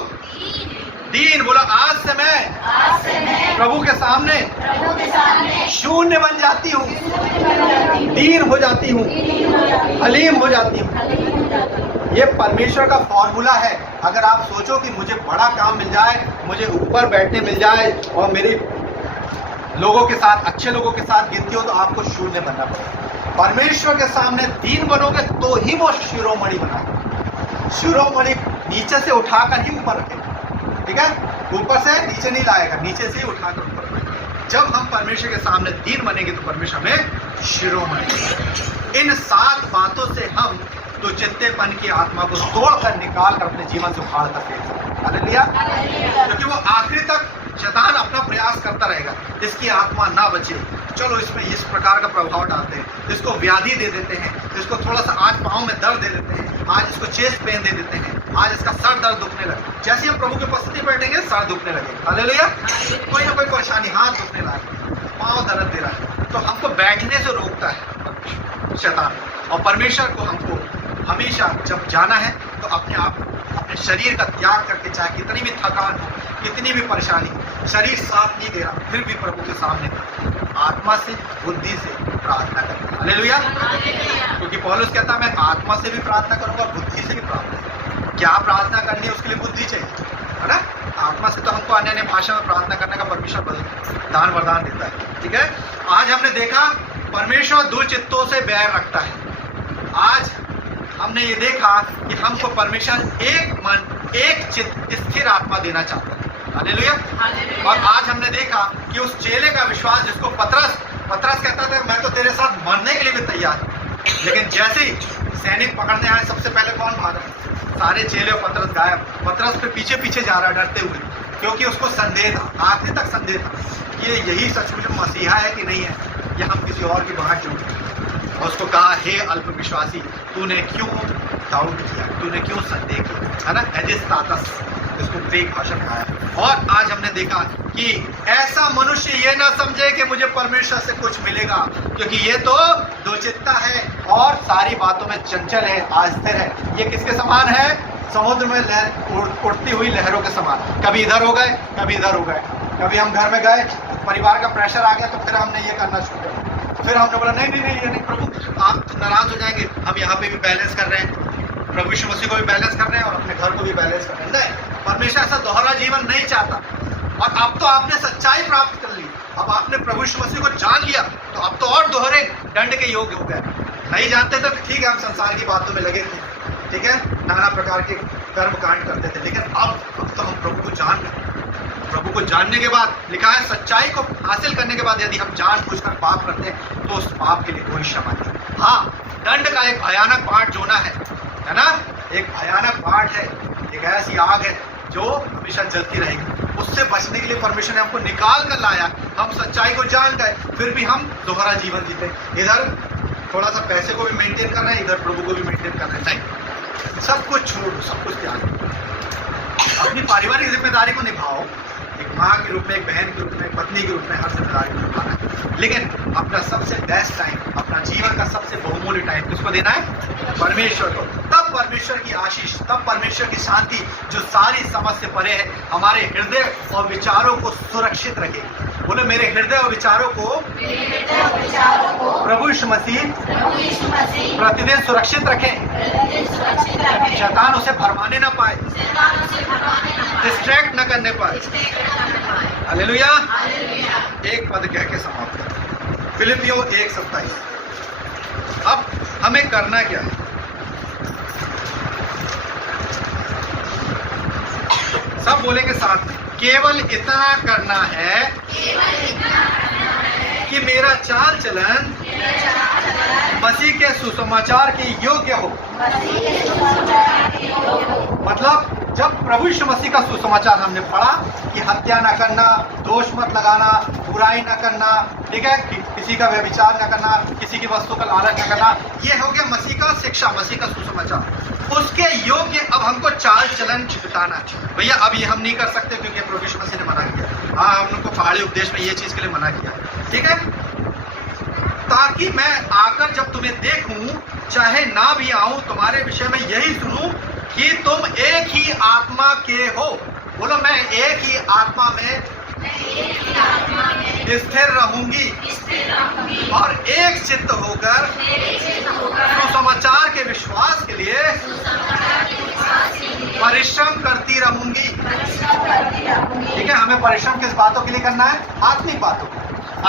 दीन। बोला आज से मैं प्रभु के सामने शून्य बन जाती हूँ, दीन हो जाती हूँ, हलीम हो जाती हूँ। ये परमेश्वर का फॉर्मूला है। अगर आप सोचो कि मुझे बड़ा काम मिल जाए, मुझे ऊपर बैठने मिल जाए और मेरे लोगों के साथ, अच्छे लोगों के साथ गिनती हो, तो आपको शून्य बनना पड़ेगा। परमेश्वर के सामने दीन बनोगे तो ही वो शिरोमणि बनाएगा। शिरोमणि नीचे से उठाकर ही ऊपर रखेगा। ठीक है, ऊपर से नीचे नहीं लाएगा, नीचे से ही उठाकर ऊपर रखेगा। जब हम परमेश्वर के सामने दीन बनेंगे तो परमेश्वर हमें शिरोमणि। इन 7 बातों से हम तो चित्तेपन की आत्मा को तोड़कर निकाल कर अपने जीवन से उखाड़ कर फेंक सकते हैं। हालेलुया। क्योंकि वो आखिरी तक शैतान अपना प्रयास करता रहेगा, इसकी आत्मा ना बचे, चलो इसमें इस प्रकार का प्रभाव डालते हैं, इसको व्याधि दे देते हैं, इसको थोड़ा सा आज पाँव में दर्द दे देते हैं, आज इसको चेस्ट पेन दे देते हैं, आज इसका सर दर्द दुखने लगे। जैसे हम प्रभु के उपस्थिति बैठेंगे सर दुखने लगे। हालेलुया। कोई ना कोई परेशानी, हाथ दुखने लगे, पाँव दर्द दे रहा है, तो हमको बैठने से रोकता है शैतान। और परमेश्वर को हमको हमेशा जब जाना है तो अपने आप अपने शरीर का त्याग करके, चाहे कितनी भी थकान हो, कितनी भी परेशानी, शरीर साथ नहीं दे रहा, फिर भी प्रभु के सामने आत्मा से, बुद्धि से प्रार्थना करें। हालेलुया। क्योंकि पौलुस कहता है मैं आत्मा से भी प्रार्थना करूंगा, बुद्धि से भी प्रार्थना करूंगा। क्या प्रार्थना करनी है उसके लिए बुद्धि चाहिए, है ना। आत्मा से तो हमको अन्य अन्य भाषा में प्रार्थना करने का परमेश्वर दान वरदान देता है। ठीक है, आज हमने देखा परमेश्वर 2 चित्तों से बैर रखता है। आज हमने ये देखा कि हमको परमेश्वर एक मन, एक चित्त, स्थिर आत्मा देना चाहता है। हालेलुया। और आज हमने देखा कि उस चेले का विश्वास, जिसको पतरस कहता था मैं तो तेरे साथ मरने के लिए भी तैयार हूं, लेकिन जैसे ही सैनिक पकड़ने आए सबसे पहले कौन भागा, सारे चेले और पतरस गायब। पतरस पे पीछे पीछे जा रहा डरते हुए, क्योंकि उसको संदेह था, आखिरी तक संदेह था कि यही सचमुच मसीहा है कि नहीं है, या हम किसी और की बात जोड़ते। और उसको कहा हे अल्प विश्वासी, तूने क्यों डाउट किया, तूने क्यों संदेह किया, है ना। एजिस्तातस इसको ग्रीक भाषा में आया। और आज हमने देखा कि ऐसा मनुष्य ये ना समझे कि मुझे परमेश्वर से कुछ मिलेगा, क्योंकि ये तो 2 चित्ता है और सारी बातों में चंचल है, अस्थिर है। ये किसके समान है, समुद्र में उड़ती हुई लहरों के समान, कभी इधर हो गए, कभी इधर हो गए। कभी हम घर में गए, परिवार का प्रेशर आ गया, तो फिर हमने ये करना शुरू किया, फिर हमने बोला नहीं नहीं नहीं प्रभु आप तो नाराज हो जाएंगे, हम यहाँ पे भी बैलेंस कर रहे हैं, प्रभु यीशु मसीह को भी बैलेंस कर रहे हैं और अपने घर को भी बैलेंस कर रहे हैं। नहीं, परमेश्वर ऐसा दोहरा जीवन नहीं चाहता। और अब तो आपने सच्चाई प्राप्त कर ली, अब आपने प्रभु यीशु मसीह को जान लिया, तो अब तो और दोहरे दंड के योग्य हो गए। नहीं जानते तो ठीक है, हम संसार की बातों में लगे थे, ठीक है, नाना प्रकार के कर्म कांड करते थे, लेकिन अब तो हम प्रभु को जान गए। प्रभु को जानने के बाद लिखा है, सच्चाई को हासिल करने के बाद यदि हम जानबूझकर पाप करते हैं तो उस पाप के लिए कोई क्षमा नहीं। हाँ, दंड का एक भयानक पाठ जोना है ना, एक भयानक पाठ है, एक ऐसी आग है जो हमेशा जलती रहेगी। उससे बचने के लिए परमेश्वर ने हमको निकाल कर लाया। हम सच्चाई को जान गए, फिर भी हम दोहरा जीवन जीते हैं। इधर थोड़ा सा पैसे को भी मेंटेन करना है, इधर प्रभु को भी मेंटेन करना है। नहीं, सब कुछ छोड़ दो, सब कुछ त्याग दो। अपनी पारिवारिक जिम्मेदारी को निभाओ, एक माँ के रूप में, एक बहन के रूप में, एक पत्नी के रूप में हर जिम्मेदारी को निभाना है। लेकिन अपना सबसे बेस्ट टाइम, अपना जीवन का सबसे बहुमूल्य टाइम किसको देना है? परमेश्वर को। तब परमेश्वर की आशीष, तब परमेश्वर की शांति जो सारी समझ से परे है, हमारे हृदय और विचारों को सुरक्षित रखे। बोले मेरे हृदय और विचारों को प्रभु यीशु मसीह प्रतिदिन सुरक्षित रखें। शैतान उसे भरमाने ना पाए, डिस्ट्रैक्ट न करने पाए। हालेलुया। एक पद कह के समाप्त करते हैं, फिलिपियों 1:27। अब हमें करना क्या है? सब बोलेंगे साथ में, केवल इतना करना है कि मेरा चाल चलन मसीह के सुसमाचार के योग्य हो। मतलब जब प्रभु यीशु मसीह का सुसमाचार हमने पढ़ा कि हत्या न करना, दोष मत लगाना, बुराई न करना, ठीक है, किसी का व्यभिचार न करना, किसी की वस्तु का लालच न करना, ये हो गया मसीह का शिक्षा, मसीह का सुसमाचार। उसके योग्य अब हमको चाल चलन बिताना है। भैया अब ये हम नहीं कर सकते क्योंकि प्रभु यीशु मसीह ने मना किया। हाँ, हम उनको पहाड़ी उपदेश में ये चीज के लिए मना किया, ठीक है, ताकि मैं आकर जब तुम्हें देखूं, चाहे ना भी आऊं, तुम्हारे विषय में यही सुनूं कि तुम एक ही आत्मा के हो। बोलो मैं एक ही आत्मा में स्थिर रहूंगी और एक चित्त होकर सुसमाचार के विश्वास के लिए परिश्रम करती रहूंगी। ठीक है, हमें परिश्रम किस बातों के लिए करना है? आत्मिक बातों।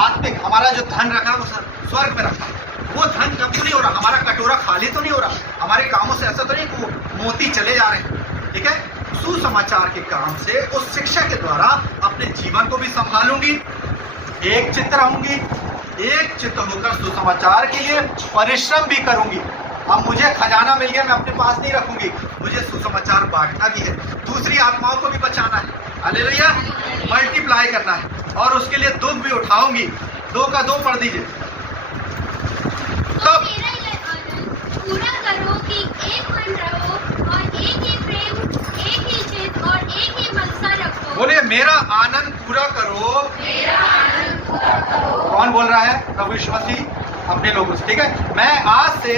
आत्मिक हमारा जो धन रखा है वो स्वर्ग में रखा है। वो धन कब तो नहीं हो रहा, हमारा कटोरा खाली तो नहीं हो रहा, हमारे कामों से ऐसा तो नहीं कि मोती चले जा रहे हैं। ठीक है, सुसमाचार के काम से, उस शिक्षा के द्वारा अपने जीवन को भी संभालूंगी, एक चित्त रहूंगी, एक चित्त होकर सुसमाचार के लिए परिश्रम भी करूंगी। अब मुझे खजाना मिल गया, मैं अपने पास नहीं रखूंगी, मुझे सुसमाचार बांटना भी है, दूसरी आत्माओं को भी बचाना है। हालेलुया, मल्टीप्लाई करना है और उसके लिए दुख भी उठाऊंगी। 2 का 2 पढ़ दीजिए। तो मेरा ये आनंद पूरा करो कि एक मन रहो और एक ही प्रेम, एक ही चित्त और एक ही मनसा रखो। बोलिए मेरा आनंद पूरा करो। कौन बोल रहा है? प्रभु यीशु मसीह अपने लोगों से। ठीक है, मैं आज से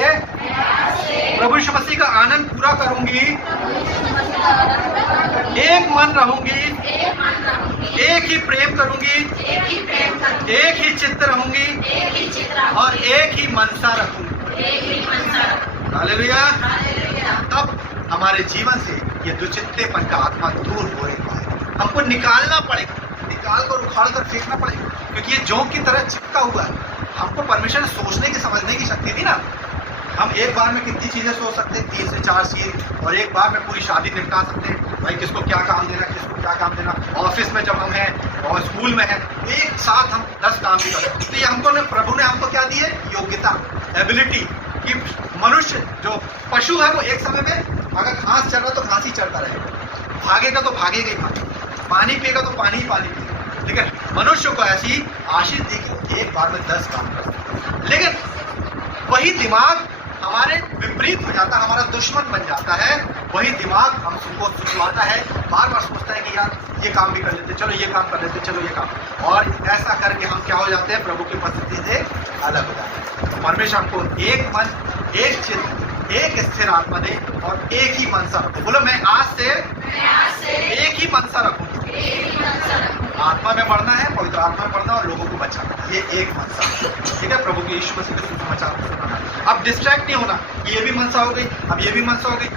प्रभु यीशु मसीह का आनंद पूरा करूंगी, एक मन रहूंगी, एक ही प्रेम करूंगी, एक ही चित्त रहूंगी और एक ही मनसा रखूंगी। हालेलुया। तब हमारे जीवन से ये दुचित्तेपन का आत्मा दूर होएगा। हमको निकालना पड़ेगा, निकाल कर उखाड़ कर फेंकना पड़ेगा, क्योंकि ये जोंक की तरह चिपका हुआ है। हमको परमेश्वर सोचने की समझने की शक्ति दी ना। हम एक बार में कितनी चीजें सोच सकते हैं, 3 से 4 चीज, और एक बार में पूरी शादी निपटा सकते हैं। भाई किसको क्या काम देना, किसको क्या काम देना। ऑफिस में जब हम हैं और स्कूल में हैं, एक साथ हम 10 काम भी कर सकते हैं। तो ये हमको ने, प्रभु ने हमको क्या दी है? योग्यता, एबिलिटी, कि मनुष्य जो पशु है वो एक समय में अगर घास चल रहा तो घास ही चलता रहेगा, भागेगा तो भागेगा ही भागेगा, पानी पिएगा तो पानी ही पानी पिएगा। ठीक है, मनुष्य को ऐसी आशीष दी कि एक बार में 10 काम कर सकते। लेकिन वही दिमाग हमारे विपरीत हो जाता है, हमारा दुश्मन बन जाता है। वही दिमाग हमको सुखवाता है, बार बार सोचता है कि यार ये काम भी कर लेते, चलो ये काम कर लेते, चलो ये काम, और ऐसा करके हम क्या हो जाते हैं? प्रभु की उपस्थिति से अलग हो जाते हैं। परमेश्वर हमको एक मन, एक चित्त, एक स्थिर आत्मा दे और एक ही मनसा रखो। बोलो मैं आज से एक ही मनसा रखूंगा। आत्मा में बढ़ना है, पवित्र आत्मा में बढ़ना और लोगों को बचाना, ये एक मनसा। ठीक है, प्रभु के यीशु मसीह के सुसमाचार को सुनाना। अब डिस्ट्रैक्ट नहीं होना, ये भी मनसा हो गई, अब ये भी मनसा हो गई,